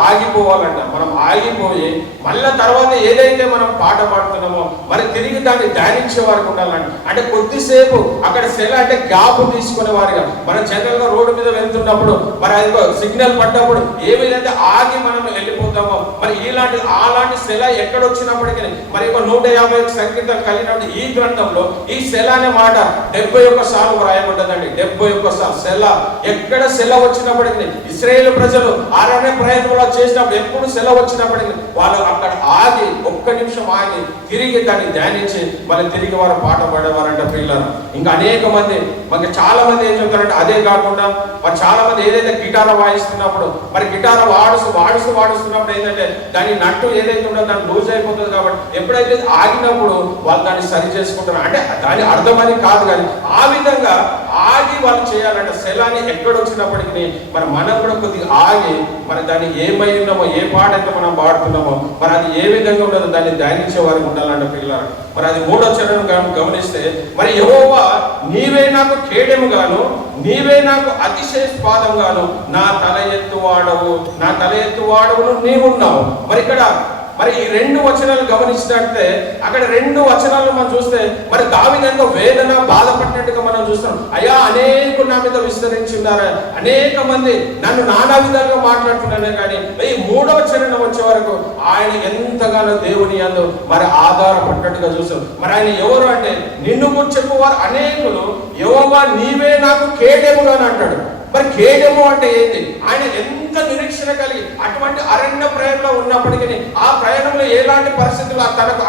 ఆగిపోవాలంట. మనం ఆగిపోయి మళ్ళా తర్వాత ఏదైతే మనం పాట పాడుతున్నామో మరి తిరిగి దాన్ని ధ్యానించే వారికి ఉండాలంట. అంటే కొద్దిసేపు అక్కడ సెల అంటే గ్యాప్ తీసుకునే వారిగా. మనం జనరల్ గా రోడ్డు మీద వెళ్తున్నప్పుడు మరి అది సిగ్నల్ పడ్డప్పుడు ఏ విధంగా ఆగి మనం వెళ్ళిపోతామో మరి అలాంటి సెల ఎక్కడొచ్చినప్పటికీ మరి 150 సంకీర్తనలు కలిగినప్పుడు ఈ గ్రంథంలో ఈ సెల అనే మాట 71 సార్లు వ్రాయబడ్డదండి. 71 సార్లు సెల. ఎక్కడ సెల వచ్చినప్పటికీ ఇశ్రాయేల్ ప్రజలు అరణ్య ప్రయత్నంలో చేసినప్పుడు ఎప్పుడు సెల వచ్చినప్పటికీ వాళ్ళు అక్కడ ఆగి ఒక్క నిమిషం ఆగి తిరిగి దాన్ని ధ్యానించి మళ్ళీ తిరిగి వారు పాట పాడేవారంట పిల్లలు. ఇంకా అనేక మంది మనకి చాలా మంది ఏం చెప్తారంటే అదే కాకుండా మరి చాలా మంది ఏదైతే గిటార్ వాయిస్తున్నప్పుడు మరి గిటార్ వాడుస్తున్నప్పుడు ఏంటంటే దాని నట్టు ఏదైతే ఉందో దాన్ని లూజ్ అయిపోతుంది. కాబట్టి ఎప్పుడైతే ఆగినప్పుడు వాళ్ళు దాన్ని సరి చేసుకుంటారు. అంటే దాని అర్థమని కాదు, కానీ ఆ విధంగా ఆగి వాళ్ళు చేయాలంటే సెలాని ఎక్కడొచ్చినప్పటికీ మరి మనం కూడా కొద్దిగా ఆగి మరి దాన్ని ఏమై ఉన్నామో, ఏ పాట అయితే మనం పాడుతున్నామో మరి అది ఏ విధంగా ఉండదో దాన్ని ధ్యానించే వారికి ఉండాలంటే పిల్లలు. మరి అది 3వ చరణం గమనిస్తే, మరి యెహోవా నీవే నాకు కేడెము గాను నీవే నాకు అతిశయస్పాదం గాను నా తల ఎత్తువాడవు నీవున్నావు. మరి ఇక్కడ మరి ఈ 2 వచనాలు గమనించినట్టే అక్కడ 2 వచనాలు మనం చూస్తే మరి దావీదు వేదన బాధపడినట్టుగా మనం చూస్తాం. అయ్యా అనేకులు నా మీద విస్తరించి ఉన్నారు, అనేక మంది నన్ను నానా విధాలుగా మాట్లాడుతున్నానే, కానీ ఈ 3వ చరణం వచ్చే వరకు ఆయన ఎంతగానో దేవుని యందు మరి ఆధారపడినట్టుగా చూస్తాం. మరి ఆయన ఎవరు అంటే నిన్ను గురించి చెప్పువారు అనేకులు, యెహోవా నీవే నాకు కేడెముగాని అంటాడు. మరి కేడెము అంటే ఏంటి? ఆయన ఎంత నిరీక్షణ కలిగి అటువంటి అరణ్య ప్రయాణంలో ఉన్నప్పటికీ ఆ ప్రయాణంలో ఎలాంటి పరిస్థితులు తనకు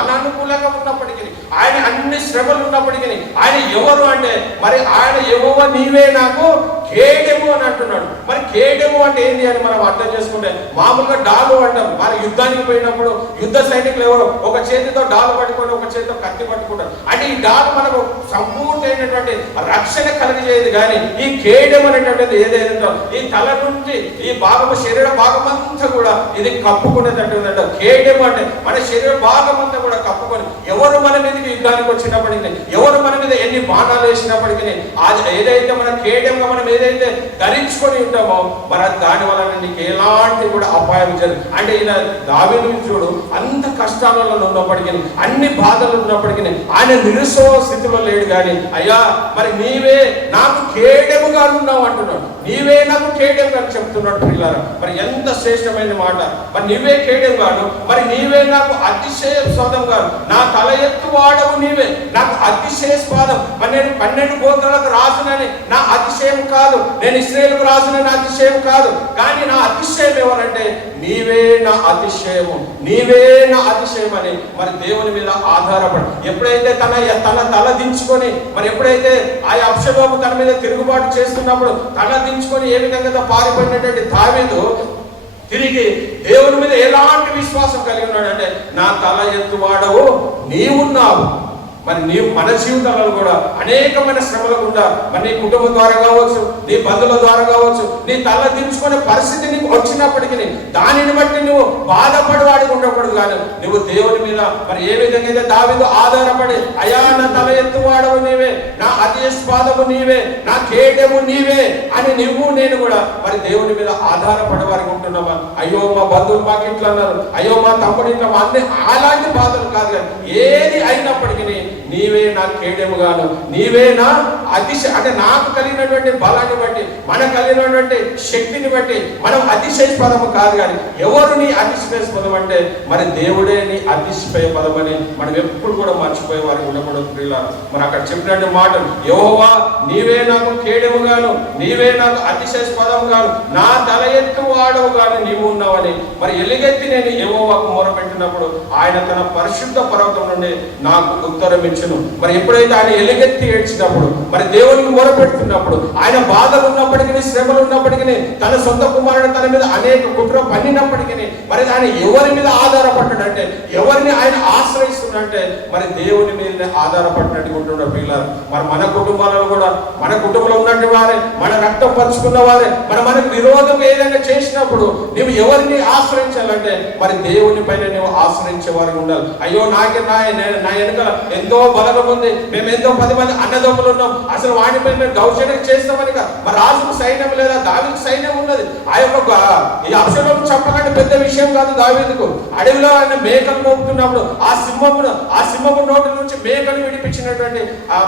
అనానుకూలంగా ఉన్నప్పటికీ ఆయన అన్ని శ్రమలు ఉన్నప్పటికీ ఆయన ఎవరు అంటే మరి ఆయన యెహోవా నీవే నాకు కేడెము అని అంటున్నాడు. మరి కేడెము అంటే ఏంటి అని మనం అర్థం చేసుకుంటే మామూలుగా డాలు అంటాం. మరి యుద్ధానికి పోయినప్పుడు యుద్ధ సైనికులు ఎవరు ఒక చేతితో డాలు పట్టుకొని ఒక చేతితో కత్తి పట్టుకుంటారు. అంటే ఈ డాలు మనకు సంపూర్ణమైనటువంటి రక్షణ కలిగజేయదు, కానీ ఈ కేడెము అనేటువంటిది ఏదైతే ఈ తల నుండి ఈ భాగము శరీర భాగం అంతా కూడా ఇది కప్పుకునేటట్టు కేడెము అంటే మన శరీర భాగం అంతా కూడా కప్పుకొని ఎవరు మన మీదకి యుద్ధానికి వచ్చినప్పటికీ, ఎవరు మన మీద ఎన్ని బాణాలు వేసినప్పటికీ అది ఏదైతే మన కేడెంగా మనం ఏదైతే ధరించుకొని ఉంటామో మరి దాని వల్ల నీకు ఎలాంటి కూడా అపాయం జరగదు. అంటే ఈయన దావీదు చూడు అంత కష్టాలలో ఉన్నప్పటికీ అన్ని బాధలు ఉన్నప్పటికీ ఆయన నిరుత్సాహ స్థితిలో లేడు, కానీ అయ్యా మరి నీవే నాకు కేడెముగా ఉన్నావు అంటున్నాడు. నీవే నాకు కేడెముగా చెప్తున్నాడు పిల్లలు. మరి ఎంత శ్రేష్టమైన మాట. మరి నీవే కేడెముగాను, మరి నీవే నాకు అతిశయస్పాదం కాదు, నా తల ఎత్తు వాడవు నీవే నాకు అతిశయస్పాదం. మరి నేను 12 గోత్రాలకు రాజునని నా అతిశయం కాదు, నేను ఇశ్రాయేలుకు రాజున నా అతిశయం కాదు, కానీ నా అతిశయం ఎవరంటే నీవే నా అతిశయము, నీవే నా అతిశయం అని మరి దేవుని మీద ఆధారపడి ఎప్పుడైతే తన తల దించుకొని మరి ఎప్పుడైతే ఆ అబ్షలోము తన మీద తిరుగుబాటు చేస్తున్నప్పుడు తల దించుకొని ఏ విధంగా పారిపోయినటువంటి దావీదు తిరిగి దేవుని మీద ఎలాంటి విశ్వాసం కలిగి ఉన్నాడంటే నా తల ఎత్తువాడవు నీవున్నావు. మరి నీవు మన జీవితాలలో కూడా అనేకమైన శ్రమల గుండా మరి నీ కుటుంబం ద్వారా కావచ్చు, నీ బంధువుల ద్వారా కావచ్చు, నీ తల దించుకునే పరిస్థితి నీకు వచ్చినప్పటికీ దానిని బట్టి నువ్వు బాధపడి ఉండకూడదు. కానీ నువ్వు దేవుని మీద మరి ఏ విధంగా అయితే దావీదు ఆధారపడి, అయా నా తల ఎత్తువాడవు నీవే, నా అతిస్పాదము నీవే, నా కేడము నీవే అని నువ్వు నేను కూడా మరి దేవుని మీద ఆధారపడే వారికి ఉంటున్నామా? అయ్యో మా బంధువులు మాకు ఇట్లా అన్నారు, అయ్యో మా తమ్ముడు ఇట్లా, మా అన్ని అలాంటి బాధలు కాదు. కానీ ఏది అయినప్పటికీ నీవే నా కేడెము గాను, నీవే నా అంటే నాకు కలిగినటువంటి బలాన్ని బట్టి, మనకు కలిగినటువంటి శక్తిని బట్టి మనం అతిశయస్పదము కాదు. కానీ ఎవరు నీ అతిశయస్పదం అంటే మరి దేవుడే నీ అతిశయ పదం అని మనం ఎప్పుడు కూడా మర్చిపోయే వారికి ఉండకూడదు. ప్రియులారా, మరి అక్కడ చెప్పినట్టు మాటలు, యెహోవా నీవే నాకు కేడెము గాను, నీవే నాకు అతిశయస్పదం గాను, నా తల ఎత్తు వాడవు గాను నీవు ఉన్నావని మరి ఎలుగెత్తి నేను యెహోవాకు మొరపెట్టినప్పుడు ఆయన తన పరిశుద్ధ పర్వతం నుండి నాకు ఉత్తరం ఇచ్చును. మరి ఎప్పుడైతే ఆయన ఎలుగెత్తి ఏడ్చినప్పుడు, మరి దేవునికి మొరపెడుతున్నప్పుడు, ఆయన బాధలు ఉన్నప్పటికీ, శ్రమలు ఉన్నప్పటికీ, తన సొంత కుమారుడు తన మీద అనేక కుట్ర పన్నినప్పటికీ మరి ఆయన ఎవరి మీద ఆధారపడ్డాడంటే, ఎవరిని ఆయన ఆశ్రయిస్తున్నాడంటే మరి దేవుని మీద ఆధారపడినట్టు ఉంటున్నాడు. పిల్లలు మరి మన కుటుంబాలలో కూడా, మన కుటుంబంలో ఉన్నట్టు వారే, మన రక్తం పంచుకున్న వారే మనకు విరోధం ఏదైనా చేసినప్పుడు నువ్వు ఎవరిని ఆశ్రయించాలంటే మరి దేవుని పైన నువ్వు ఆశ్రయించే వారికి ఉండాలి. అయ్యో నాకే నా వెనుక ఎంతో బలగం ఉంది, మేము ఎంతో 10 మంది అన్నదమ్ములు ఉన్నాం, అసలు వాడిపై మేము దౌర్జన్యం చేస్తామని కాదు. మరి రాజుకు సైన్యం లేదా, దావీదుకు సైన్యం ఉన్నది. ఆ యొక్క ఈ అబ్షలోము చంపకంటే పెద్ద విషయం కాదు దావీదుకు. అడవిలో ఆయన మేకలు మోపుతున్నప్పుడు ఆ సింహము నోటి నుంచి మేకలు విడిపించినటువంటి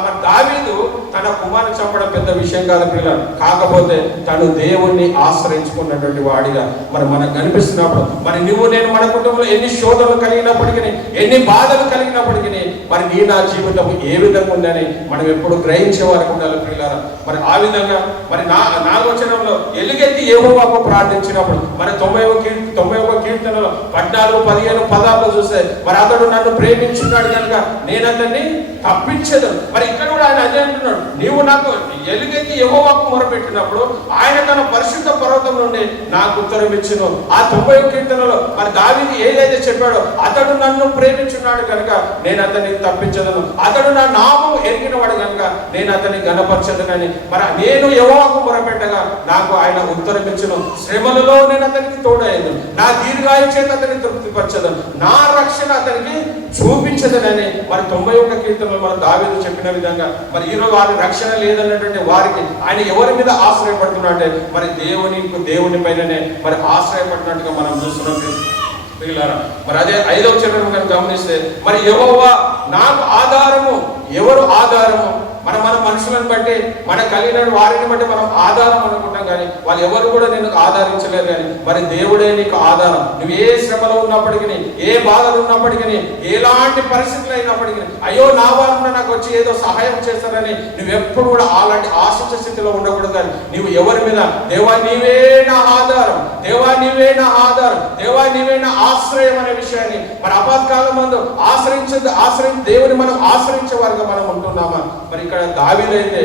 మరి దావీదు తన కుమారుని చంపడం పెద్ద విషయం కాదు పిల్లలు. కాకపోతే తను దేవుణ్ణి ఆశ్రయించుకున్నటువంటి వాడిగా మరి మనకు కనిపిస్తున్నప్పుడు మరి నువ్వు నేను మన కుటుంబంలో ఎన్ని శోధనలు కలిగినప్పటికీ, ఎన్ని బాధలు కలిగినప్పటికీ మరి నీ నా జీవితం ఏ విధంగా ఉందని మనం ఎప్పుడు గ్రహించే వారికి ఉండాలి పిల్లలు. మరి ఆ విధంగా మరి 4వ వచనంలో ఎలుగెత్తి యెహోవాకు ప్రార్థించినప్పుడు మరి 91వ కీర్తనలో 14, 15 పదాల్లో చూస్తే మరి అతడు నన్ను ప్రేమించున్నాడు కనుక నేను అతన్ని తప్పించదు. మరి ఇక్కడ కూడా ఆయన అదే అంటున్నాడు, నీవు నాకు ఎలుగెత్తి యెహోవాకు మొరపెట్టినప్పుడు ఆయన తన పరిశుద్ధ పర్వతం నుండి నాకు ఉత్తరం ఇచ్చును. ఆ 90వ కీర్తనలో మరి దావీదు ఏదైతే చెప్పాడో, అతడు నన్ను ప్రేమించున్నాడు కనుక నేను అతన్ని తప్పించదను, అతడు నా నామం ఎరిగిన వాడు కనుక నేను అతన్ని గణపరచదనని మరి నేను యెహోవాకు మొరపెట్టగా నాకు ఆయన ఉత్తరం ఇచ్చును. శ్రమలలో నేను అతనికి తోడయ్యను, నా దీర్ఘాయు చేత అతన్ని తృప్తిపరచదను, నా రక్షణ అతనికి చూపించదనని మరి 91వ కీర్తనలో మన దావీదు చెప్పిన విధంగా మరి ఈరోజు వారి రక్షణ లేదన్నటువంటి వారికి ఆయన ఎవరి మీద ఆశ్రయపడుతున్నా అంటే మరి దేవుని పైననే మరి ఆశ్రయపడినట్టుగా మనం చూస్తున్నాం పిల్లలారా. మరి అదే 5వ వచనం కనుక గమనిస్తే మరి యెహోవా నాకు ఆధారము. ఎవరు ఆధారము? మన మనుషులను బట్టి, మన కలిగిన వారిని బట్టి మనం ఆధారం అనుకుంటాం, కానీ వాళ్ళు ఎవరు కూడా నేను ఆధారించలేరు. కానీ మరి దేవుడే నీకు ఆధారం. నువ్వు ఏ శ్రమలో ఉన్నప్పటికీ, ఏ బాధలు ఉన్నప్పటికీ, ఎలాంటి పరిస్థితులు అయినప్పటికీ, అయ్యో నా వారు నాకు వచ్చి ఏదో సహాయం చేస్తారని నువ్వు ఎప్పుడు కూడా అలాంటి ఆశించ స్థితిలో ఉండకూడదు. కానీ నువ్వు ఎవరి మీద, దేవా నీవే నా ఆధారం, దేవా నీవే నా ఆధారం, దేవా నీవే నా ఆశ్రయం అనే విషయాన్ని మరి ఆపత్కాలం ముందు ఆశ్రయించి దేవుని మనం ఆశ్రయించే వారిగా మనం ఉంటున్నామా? మరి ఇక్కడ దావీదైతే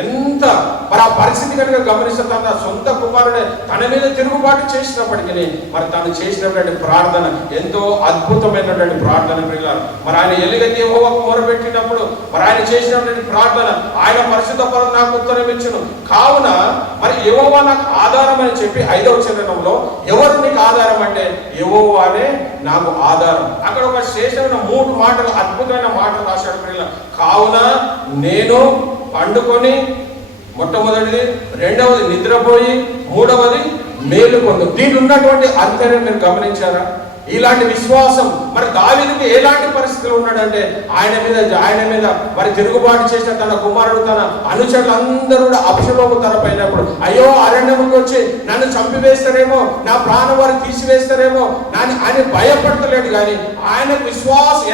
ఎంత మరి ఆ పరిస్థితి కనుక గమనిస్తే తన సొంత కుమారుడే తన మీద తిరుగుబాటు చేసినప్పటికీ మరి తను చేసినటువంటి ప్రార్థన ఎంతో అద్భుతమైనటువంటి ప్రార్థన పిల్లలు. మరి ఆయన ఎలుగెత్తి యెహోవాకు మొరపెట్టినప్పుడు మరి ఆయన చేసినటువంటి ప్రార్థన, ఆయన పరిశుద్ధ పరం నాకు ఉత్తరం ఇచ్చును. కావున మరి యెహోవా నాకు ఆధారం అని చెప్పి 5వ వచనంలో ఎవరు నీకు ఆధారం అంటే యెహోవానే నాకు ఆధారం. అక్కడ ఒక శేషమైన 3 మాటలు, అద్భుతమైన మాటలు రాశాడు పిల్లలు. కావున నేను పండుకొని, మొట్టమొదటిది, 2వది నిద్రపోయి, 3వది మేలుకొందు. దీంట్లో ఉన్నటువంటి అంతర్యం మీరు గమనించారా? ఇలాంటి విశ్వాసం మరి దావీదుకి ఎలాంటి పరిస్థితులు ఉన్నాడంటే ఆయన మీద మరి తిరుగుబాటు చేసిన తన కుమారుడు, తన అనుచరులందరూ కూడా అబ్షలోము తరపైనప్పుడు అయ్యో అరణ్యముకి వచ్చి నన్ను చంపివేస్తారేమో, నా ప్రాణం వారు తీసివేస్తారేమో ఆయన భయపడతలేడు. కానీ ఆయనకు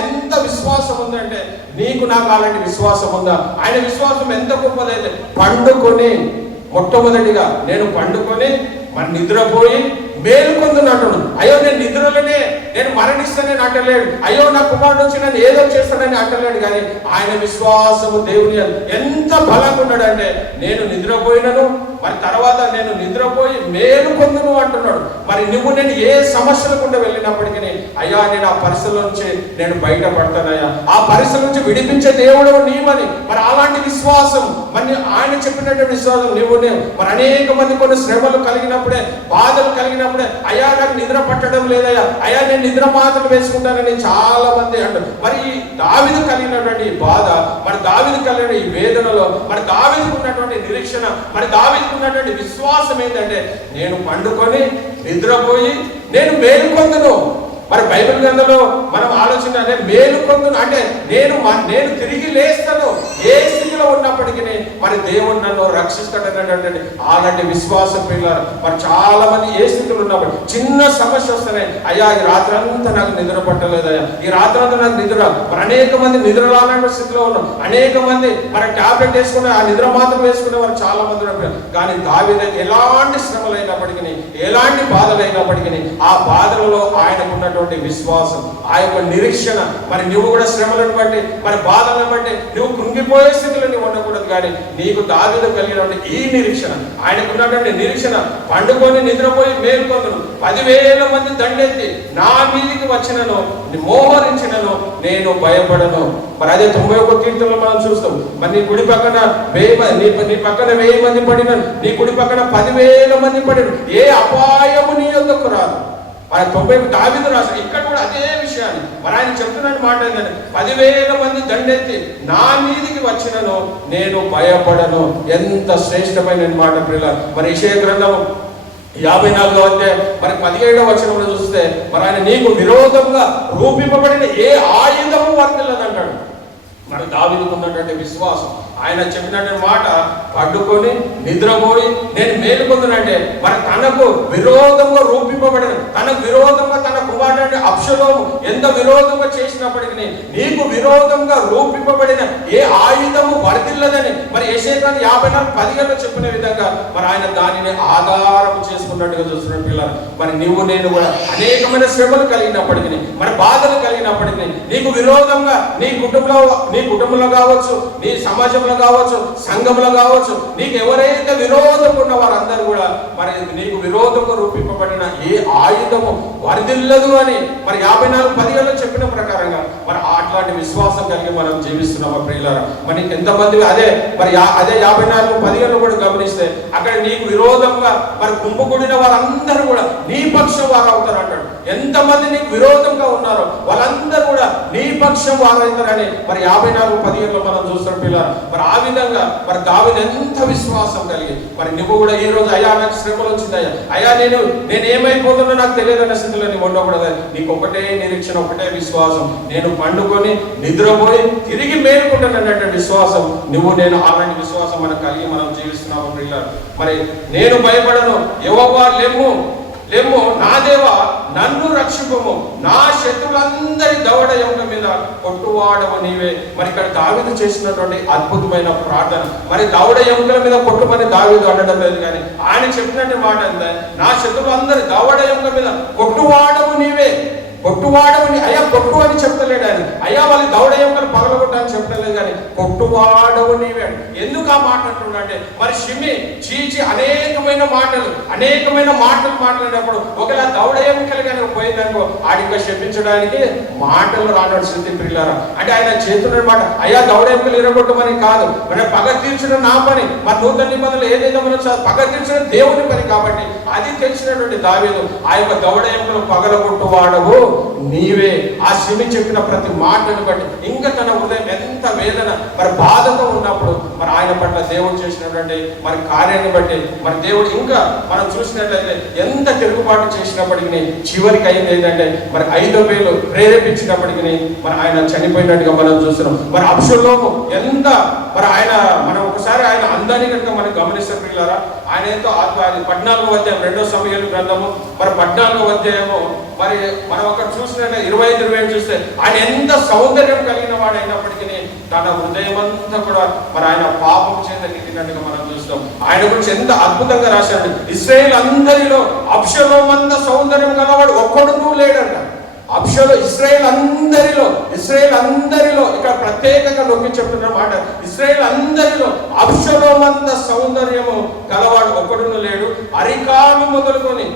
ఎంత విశ్వాసం ఉందంటే నీకు నాకు అలాంటి విశ్వాసం ఉందా? ఆయన విశ్వాసం ఎంత గొప్పదైతే పండుకొని, మొట్టమొదటిగా నేను పండుకొని మరి నిద్రపోయి మేలుకొందునట్టు. అయ్యో నేను నిద్రలోనే నేను మరణిస్తానని అంటలేడు, అయ్యో నా కుమారుడు వచ్చి నన్ను ఏదో చేస్తానని అంటలేడు. కానీ ఆయన విశ్వాసము దేవుని ఎంత బలంగా ఉన్నాడంటే నేను నిద్రపోయినను మరి తర్వాత నేను నిద్రపోయి మేలు పొందును అంటున్నాడు. మరి నువ్వు నేను ఏ సమస్యల గుండా వెళ్ళినప్పటికీ అయ్యా నేను ఆ పరిస్థితుల నుంచి నేను బయటపడతానయ్యా, ఆ పరిస్థితుల నుంచి విడిపించే దేవుడు నీవని మరి అలాంటి విశ్వాసం మరి ఆయన చెప్పినటువంటి విశ్వాసం నువ్వు మరి అనేక మంది కొన్ని శ్రమలు కలిగినప్పుడే, బాధలు కలిగినప్పుడే అయ్యా నాకు నిద్ర పట్టడం లేదయ్యా, అయ్యా నేను నిద్ర మాత్రం వేసుకుంటానని చాలా మంది అంటారు. మరి దావీదు కలిగినటువంటి బాధ, మరి దావీదు కలిగిన ఈ వేదనలో మరి దావీదుకు ఉన్నటువంటి నిరీక్షణ, మరి దావీదుకు ఉన్నటువంటి విశ్వాసం ఏంటంటే నేను పండుకొని నిద్రపోయి నేను మేలుకొందును. మరి బైబిల్ గ్రంథంలో మనం ఆలోచన అంటే మేలుకొందును అంటే నేను తిరిగి లేస్తాను. ఏ స్థితిలో ఉన్నప్పటికీ మరి దేవుడు నన్ను రక్షిస్తాడనేటువంటి అలాంటి విశ్వాసం పిల్లలు. మరి చాలా మంది ఏ స్థితిలో ఉన్నప్పుడు చిన్న సమస్య వస్తున్నాయి, అయ్యా ఈ రాత్రి అంతా నాకు నిద్ర పట్టలేదయ్యా, ఈ రాత్రి అంతా నాకు నిద్ర. మరి అనేక మంది నిద్ర రాని స్థితిలో ఉన్నాం. అనేక మంది మరి టాబ్లెట్ వేసుకునే ఆ నిద్ర మాత్రం వేసుకునే వారు చాలా మంది ఉన్నారు. కానీ దావీదు ఎలాంటి శ్రమలు అయినప్పటికీ, ఎలాంటి బాధలు అయినప్పటికీ ఆ బాధలలో ఆయనకున్న విశ్వాసం, ఆ యొక్క నిరీక్షణ, మరి నువ్వు కూడా శ్రమలను బట్టి మరి బాధలను బట్టి నువ్వు కృంగిపోయే స్థితిలో నువ్వు ఉండకూడదు. కానీ నీకు దావీదు కలిగినటువంటి ఈ నిరీక్షణ, ఆయనకున్నటువంటి నిరీక్షణ పండుకొని నిద్రపోయి మేల్కొందును. 10,000 మంది దండెత్తి నా మీదికి వచ్చినను మోహరించినను నేను భయపడను. మరి అదే 91 కీర్తనలో మనం చూస్తాం. మరి నీ కుడి పక్కన 1000 నీ పక్కన 1000 మంది పడినను, నీ కుడి పక్కన 10,000 మంది పడిన ఏ అపాయము నీ యొద్దకు రాదు. మరి 90 దావీదు రాశారు. ఇక్కడ కూడా అదే విషయాన్ని మరి ఆయన చెప్తున్న మాట ఏంటంటే 10,000 మంది దండెత్తి నా మీదికి వచ్చినను నేను భయపడను. ఎంత శ్రేష్టమైన మాట ప్రియుల. మరి యెషయా గ్రంథం 54వ అధ్యాయం మరి 17వ వచనంలో చూస్తే మరి ఆయన నీకు విరోధంగా రూపింపబడిన ఏ ఆయుధము వర్తిల్లదంటాడు. మరి దావీదుకు ఉన్నటువంటి విశ్వాసం, ఆయన చెప్పినటువంటి మాట పడుకొని నిద్రపోయి నేను మేలుకొందునంటే మరి తనకు విరోధంగా రూపింపబడిన, తనకు విరోధంగా తన కుమారుడు అబ్షలోము ఎంత విరోధంగా చేసినప్పటికీ నీకు విరోధంగా రూపింపబడిన ఏ ఆయుధము వర్తిల్లదని మరి యెషయా 54:10 చెప్పిన విధంగా మరి ఆయన దానిని ఆధారం చేసుకున్నట్టుగా చూస్తున్న పిల్లలు. మరి నువ్వు నేను కూడా అనేకమైన శ్రమలు కలిగినప్పటికీ, మరి బాధలు కలిగినప్పటికీ నీకు విరోధంగా నీ కుటుంబంలో కావచ్చు, నీ సమాజంలో కావచ్చు, సంఘంలో కావచ్చు, నీకు ఎవరైతే విరోధం ఉన్న వారందరూ కూడా మరి నీకు విరోధంగా రూపింపబడిన ఏ ఆయుధము వరిదిల్లదు అని మరి 54:10 చెప్పిన ప్రకారంగా మరి అట్లాంటి విశ్వాసం కలిగి మనం జీవిస్తున్నామా ప్రియులారా. మరి ఎంతమంది అదే 54:10 కూడా గమనిస్తే అక్కడ నీకు విరోధంగా మరి గుంపుకూడిన వారందరూ కూడా నీ పక్షం వారు అవుతారు అంటాడు. ఎంతమంది నీకు విరోధంగా ఉన్నారో వాళ్ళందరూ కూడా నీ పక్షం వారు అవుతారని మరి 54:10 మనం చూస్తాం పిల్లలు. మరి ఆ విధంగా మరి దావీదు ఎంత విశ్వాసం కలిగి మరి నువ్వు కూడా ఈ రోజు అయ్యా నాకు శ్రమలు వచ్చిందయ్యా, అయ్యా నేను ఏమైపోతున్నా నాకు తెలియదన్న స్థితిలో నీవు ఉండకూడదు. నీకు ఒకటే నిరీక్షణ, ఒకటే విశ్వాసం, నేను పండుకొని నిద్రపోయి తిరిగి మేలుకుంటానన్నటువంటి విశ్వాసం నువ్వు నేను అలాంటి విశ్వాసం మనం కలిగి మనం జీవిస్తున్నాము పిల్లలు. మరి నేను భయపడను, యెహోవా లెమ్ము నా దేవా నన్ను రక్షింపుము, నా శత్రులందరి దవడ ఎముక మీద కొట్టువాడవు నీవే. మరి ఇక్కడ దావీదు చేసినటువంటి అద్భుతమైన ప్రార్థన. మరి దవడ ఎముకల మీద కొట్టుమని దావీదు అనడం లేదు, కానీ ఆయన చెప్పినట్టు మాట అంతే, నా శత్రులందరి దవడ ఎముక మీద కొట్టువాడవు నీవే. కొట్టువాడవని అయ్యా కొట్టు అని చెప్తలేడు ఆయన, అయ్యా వాళ్ళ దవడ ఎముకలు పగలగొట్టని చెప్పలేదు, కానీ కొట్టువాడవు నీవే. ఎందుకు ఆ మాట అంటున్నాడంటే మరి షిమి చీచి అనేకమైన మాటలు మాట్లాడినప్పుడు ఒకవేళ దవడ ఎముకలు కానీ పోయిందనుకో ఆడిగా శపించడానికి మాటలు రానడు స్థితి ప్రియులారా. అంటే ఆయన చేతున్న మాట అయ్యా దవడ ఎముకలు ఇరగొట్టమని కాదు, మరి పగ తీర్చడం నా పని. మరి నూతన నిబంధనలు ఏదైతే మనం పగ తీర్చడం దేవుని పని కాబట్టి అది తెలిసినటువంటి దావీదు ఆ యొక్క దవడ ఎముకలు పగలగొట్టువాడవు నీవే. ఆ శిమి చెప్పిన ప్రతి మాటను బట్టి ఇంకా తన హృదయం ఎంత వేదన మరి బాధతో ఉన్నప్పుడు మరి ఆయన పట్ల దేవుడు చేసినటువంటి మరి కార్యాన్ని బట్టి మరి దేవుడు ఇంకా మనం చూసినట్లయితే ఎంత తిరుగుబాటు చేసినప్పటికీ చివరికి అయింది ఏంటంటే మరి 5,000 ప్రేరేపించినప్పటికీ మరి ఆయన చనిపోయినట్టుగా మనం చూస్తున్నాం. మరి అబ్షలోము ఎంత మరి ఆయన మనం ఒకసారి ఆయన అందాన్ని కనుక మనం గమనిస్తే పిల్లారా, ఆయన ఎంతో 14వ అధ్యాయం 2 సమూయేలు గ్రంథము మరి 14వ అధ్యాయము మరి మనం అక్కడ చూసినట్టు 25 చూస్తే ఆయన ఎంత సౌందర్యం కలిగిన వాడు అయినప్పటికీ తన హృదయం అంతా కూడా మరి ఆయన పాపం చేత నిండినట్టుగా మనం చూస్తాం. ఆయన గురించి ఎంత అద్భుతంగా రాశాడు. ఇశ్రాయేలు అందరిలో అబ్షలోము అంత సౌందర్యం గలవాడు ఒక్కడునూ లేడంట. ఇస్రాయేల్ అందరిలో ఇక్కడ ప్రత్యేకంగా నొక్కి చెప్తున్న మాట, ఇస్రాయేల్ అందరిలో అబ్షలోమంత సౌందర్యము గలవాడు ఒకడును లేడు. అరికాలు మొదలుకొని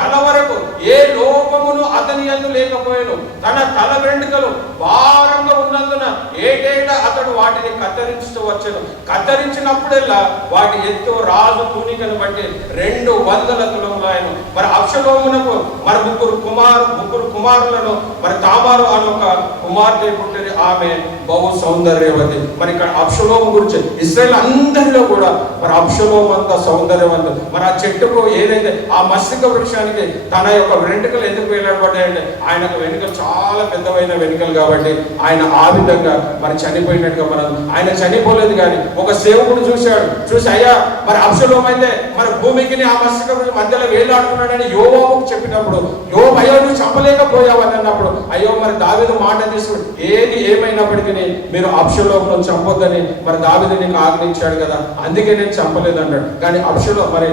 తల వరకు ఏ లోపమును అతని యందు లేకపోయాను. తన తల వెంట్రుకలు భారంగా ఉన్నందున ఏటేటా అతడు వాటిని కత్తిరించుతూ వచ్చాను. కత్తిరించినప్పుడల్లా వాటి ఎత్తు రాజు తూనికను బట్టి 200 తులములు ఆయన. మరి అబ్షలోమునకు మరి ముగ్గురు కుమారులను మరి తామారు అని ఒక కుమార్తె పుట్టింది. ఆమె బహు సౌందర్యవతి. మరి ఇక్కడ అబ్షలోము గురించి ఇశ్రాయేలు అందరిలో కూడా మరి అబ్షలోము అంత సౌందర్యవంతుడు. మరి ఆ చెట్టుకు ఏదైతే ఆ మస్తిక వృక్షానికి తన యొక్క వెంట్రుకలు ఎందుకు వేలాడబడ్డాయంటే ఆయనకు వెనుకలు చాలా పెద్దవైన వెనుకలు కాబట్టి ఆయన ఆ విధంగా మరి చనిపోయినట్టుగా మనం, ఆయన చనిపోలేదు కానీ ఒక సేవకుడు చూసి అయ్యా మరి అబ్షలోము అయితే మరి భూమికి ఆ మస్తిక మధ్యలో వేలాడుతున్నాడని యోవాబుకు చెప్పినప్పుడు, అయ్యో నువ్వు చంపలేకపోయావు అని అన్నప్పుడు, అయ్యో మరి దావీదు మాట తీసుకుని ఏది ఏమైనప్పటికీ మీరు అబ్షలోమును చంపొద్దని మరి దావీదు నీకు ఆజ్ఞించాడు కదా, అందుకే నేను చంపలేదు అన్నాడు. కానీ అబ్షలోము మరి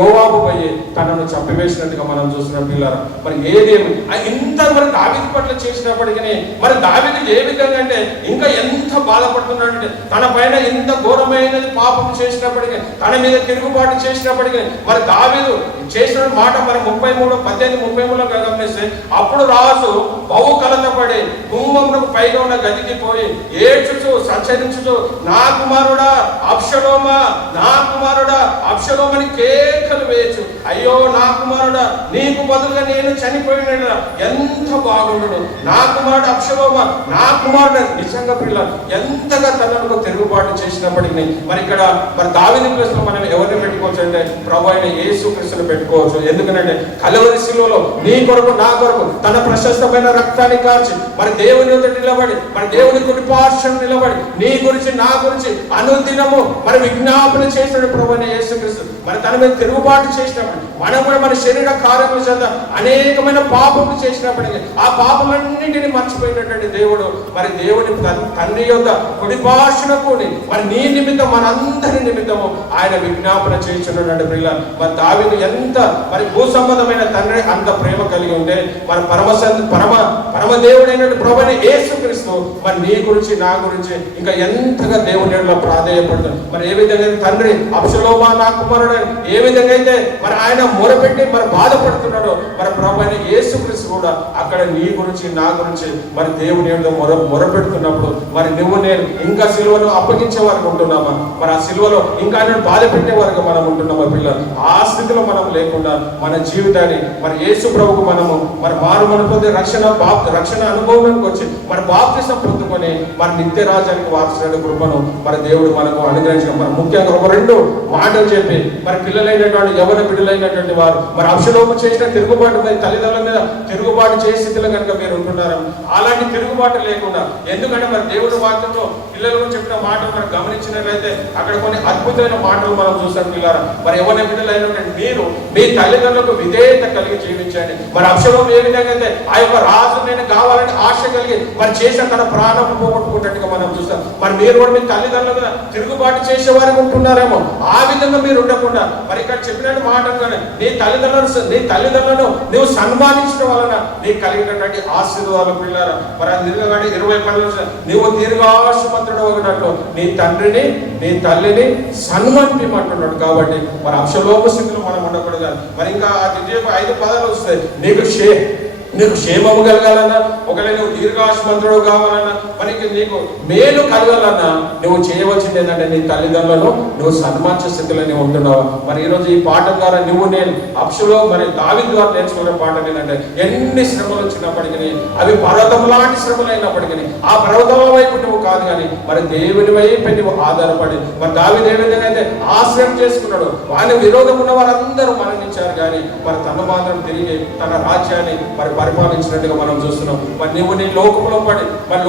యోవాబు పోయి తనను చంపివేసినట్టుగా మనం చూస్తున్నాం పిల్లరా. మరి ఏదేమి ఇంత మరి దావీదు పట్ల చేసినప్పటికీ మరి దావీదు ఏ విధంగా అంటే ఇంకా ఎంత బాధపడుతున్నాడంటే, తన పైన ఎంత ఘోరమైనది పాపం చేసినప్పటికీ, తన మీద తిరుగుబాటు చేసినప్పటికీ మరి దావీదు చేసిన మాట మరి 33:18-33 గమనిస్తే, అప్పుడు రాజు బహు కలతపడి కుంభమునకు పైగా ఉన్న గదికి పోయి ఏడ్చుచు సంచరించుచు నా కుమారుడా అబ్షలోమని కేకలు వేయచ్చు, అయ్యో నా కుమారుడా నీకు బదులుగా నేను చనిపోయిన ఎంత బాగుండు, నా కుమారుడు అబ్షలోమ నా కుమారుడు. నిజంగా పిల్ల ఎంతగా తనకు తిరుగుబాటు చేసినప్పటికీ మరి ఇక్కడ మరి దావీదు ప్లేస్లో మనం ఎవరిని పెట్టుకోవచ్చు అంటే ప్రభు అయిన యేసు క్రీస్తుని పెట్టుకోవచ్చు. ఎందుకంటే కలువరి శిలువలో నీ కొరకు నా కొరకు తన ప్రశస్తమైన రక్తాన్ని కార్చి మరి దేవుని వద్ద నిలబడి మరి దేవుని కుడిపార్శ్వం నిలబడి నీ గురించి నా గురించి అనుదినము మరి విజ్ఞాపన చేసిన ప్రభు అయిన యేసు క్రీస్తు మరి తన మీద తిరుగుబాటు చేసినప్పుడు మనం కూడా మన శరీర కార్యముల చేత అనేకమైన పాపములు చేసినప్పటికీ ఆ పాపలన్నింటినీ మర్చిపోయినటువంటి దేవుడు మరి దేవుని తండ్రి యొక్క కుడిపార్శ్వన కూడి మరి నీ నిమిత్తం మనందరి నిమిత్తము ఆయన విజ్ఞాపన చేస్తున్నటువంటి పిల్ల. మరి దావీదు ఎంత మరి భూ సంబంధమైన తండ్రి అంత ప్రేమ కలిగి ఉంటే మరి పరమ దేవుడైనటువంటి ప్రభువైన యేసుక్రీస్తు మరి నీ గురించి నా గురించి ఇంకా ఎంతగా దేవుని ప్రాధేయపడుతుంది. మరి ఏ విధంగా తండ్రి అబ్షలోమా నా కుమారుడు ఏ విధంగా అయితే మరి ఆయన మొరపెట్టి మరి బాధపడుతున్నాడో మరి ప్రభువైన యేసుక్రీస్తు కూడా అక్కడ నీ గురించి నా గురించి మరి దేవుని మొరపెడుతున్నప్పుడు మరి నువ్వు నేను ఇంకా సిలువను అప్పగించే వారికి ఉంటున్నామా, మరి ఆ సిలువలో ఇంకా ఆయన బాధ పెట్టే వారికి మనం ఉంటున్నామా పిల్లలు. ఆ స్థితిలో మనం లేకుండా మన జీవితాన్ని మరి యేసు ప్రభుకు మనము మరి మారు మనపొంది రక్షణ అనుభవంలోకి వచ్చి మరి బాప్తిసం పొందుకొని మరి నిత్య రాజ్యానికి వారసుల కృపను మరి దేవుడు మనకు అనుగ్రహించడం. మరి ముఖ్యంగా ఒక 2 మాటలు చెప్పి మరి పిల్లలైనటువంటి యవన బిడ్డలైనటువంటి వారు మరి అబ్షలోము చేసిన తిరుగుబాటు మీద తల్లిదండ్రుల మీద తిరుగుబాటు చేసే స్థితిలో కనుక మీరు ఉంటున్నారు, అలాంటి తిరుగుబాటు లేకుండా, ఎందుకంటే మరి దేవుడి వాక్యంలో పిల్లలకు చెప్పిన మాటలు మనం గమనించినట్లయితే అక్కడ కొన్ని అద్భుతమైన మాటలు మనం చూసాం పిల్లరా. మరి యవన బిడ్డలైనటువంటి మీరు మీ తల్లిదండ్రులకు విధేయత కలిగి జీవించండి. మరి అబ్షలోము ఏ విధంగా అయితే ఆ యొక్క రాజు నేను కావాలని ఆశ కలిగి మరి చేసిన తన ప్రాణం పోగొట్టుకున్నట్టుగా మనం చూస్తాం. మరి మీరు కూడా మీ తల్లిదండ్రుల మీద తిరుగుబాటు చేసే వారికి ఉంటున్నారేమో, ఆ విధంగా మీరు ఉండకుండా మరి ఇక్కడ చెప్పినట్టు మాటలుగానే నీ తల్లిదండ్రులను నువ్వు సన్మానించడం వలన నీకు కలిగినటువంటి ఆశీర్వాదాలు పిల్లారా. మరి అది తిరగగానే 20 పనులు నువ్వు దీర్ఘాయుష్మంతుడు అయినట్లు నీ తండ్రిని నీ తల్లిని సన్మానించమంటున్నాడు. కాబట్టి మరి అబ్షలోము స్థితిలో మనం ఉండకూడదు. మరి ఇంకా ఆ 5 పదాలు వస్తాయి. నీకు క్షేమము కలగాలన్నా, ఒకవేళ నువ్వు దీర్ఘాయుష్మంతుడు కావాలన్నా, మనకి నీకు మేలు కలగాలన్నా నువ్వు చేయవలసింది ఏంటంటే నీ తల్లిదండ్రులను నువ్వు సన్మానించే స్థితిలో నువ్వు ఉంటున్నావా. మరి ఈరోజు ఈ పాట ద్వారా నువ్వు నేను అబ్షలో మరి దావీదు ద్వారా నేర్చుకునే పాట ఏంటంటే ఎన్ని శ్రమలు వచ్చినప్పటికీ అవి పర్వతం లాంటి శ్రమలు అయినప్పటికీ ఆ పర్వతాల వైపు నువ్వు కాదు కానీ మరి దేవుని వైపు నువ్వు ఆధారపడి మరి దావీదు ఏ విధంగా అయితే ఆశ్రయం చేసుకున్నాడు, వాళ్ళ విరోధం ఉన్న వారందరూ మరణించారు కానీ మరి తన మాత్రం తిరిగి తన రాజ్యాన్ని మరి పరిపాలించినట్టుగా మనం చూస్తున్నాం. మరి నువ్వు నీ లోకంలో పడి మరి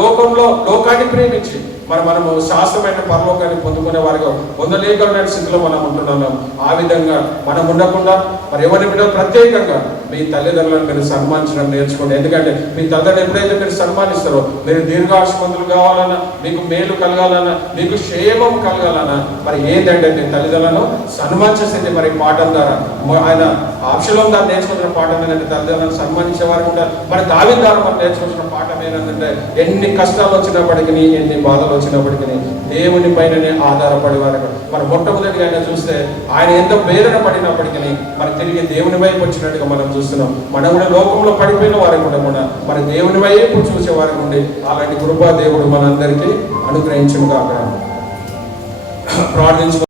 లోకాన్ని ప్రేమించి మనము శాశ్వతమైన పరలోకాన్ని పొందుకునే వారిగా పొందలేకమైన స్థితిలో మనం ఉంటున్నాము. ఆ విధంగా మనం ఉండకుండా మరి ఎవరి బిడ్డలు ప్రత్యేకంగా మీ తల్లిదండ్రులను మీరు సన్మానించడం నేర్చుకోండి. ఎందుకంటే మీ తల్లిదండ్రులు ఎప్పుడైతే మీరు సన్మానిస్తారో మీరు దీర్ఘాయుష్మంతులు కావాలన్నా, మీకు మేలు కలగాలన్నా, మీకు క్షేమం కలగాలన్నా మరి ఏంటంటే మీ తల్లిదండ్రులను సన్మానించేసింది. మరి పాఠం ద్వారా ఆయన అబ్షలోము ద్వారా నేర్చుకుంటున్న పాఠం ఏంటంటే తల్లిదండ్రులను సన్మానించే వారు ఉంటారు. మరి దావీదు ద్వారా మనం నేర్చుకుంటున్న పాఠం ఏంటంటే ఎన్ని కష్టాలు వచ్చినప్పటికీ, ఎన్ని బాధలు వచ్చినప్పటికీ దేవుని పైననే ఆధారపడే వారు. మరి మొట్టమొదటిగా ఆయన చూస్తే ఆయన ఎంత వేదన పడినప్పటికీ మరి తిరిగి దేవుని వైపు వచ్చినట్టుగా మనం చూస్తున్నాం. మనం కూడా లోకంలో పడిపోయిన వారికి కూడా మరి దేవుని వైపు చూసే వారికి ఉండి అలాంటి కృపా దేవుడు మనందరికీ అనుగ్రహించును గాక. ప్రార్థించు.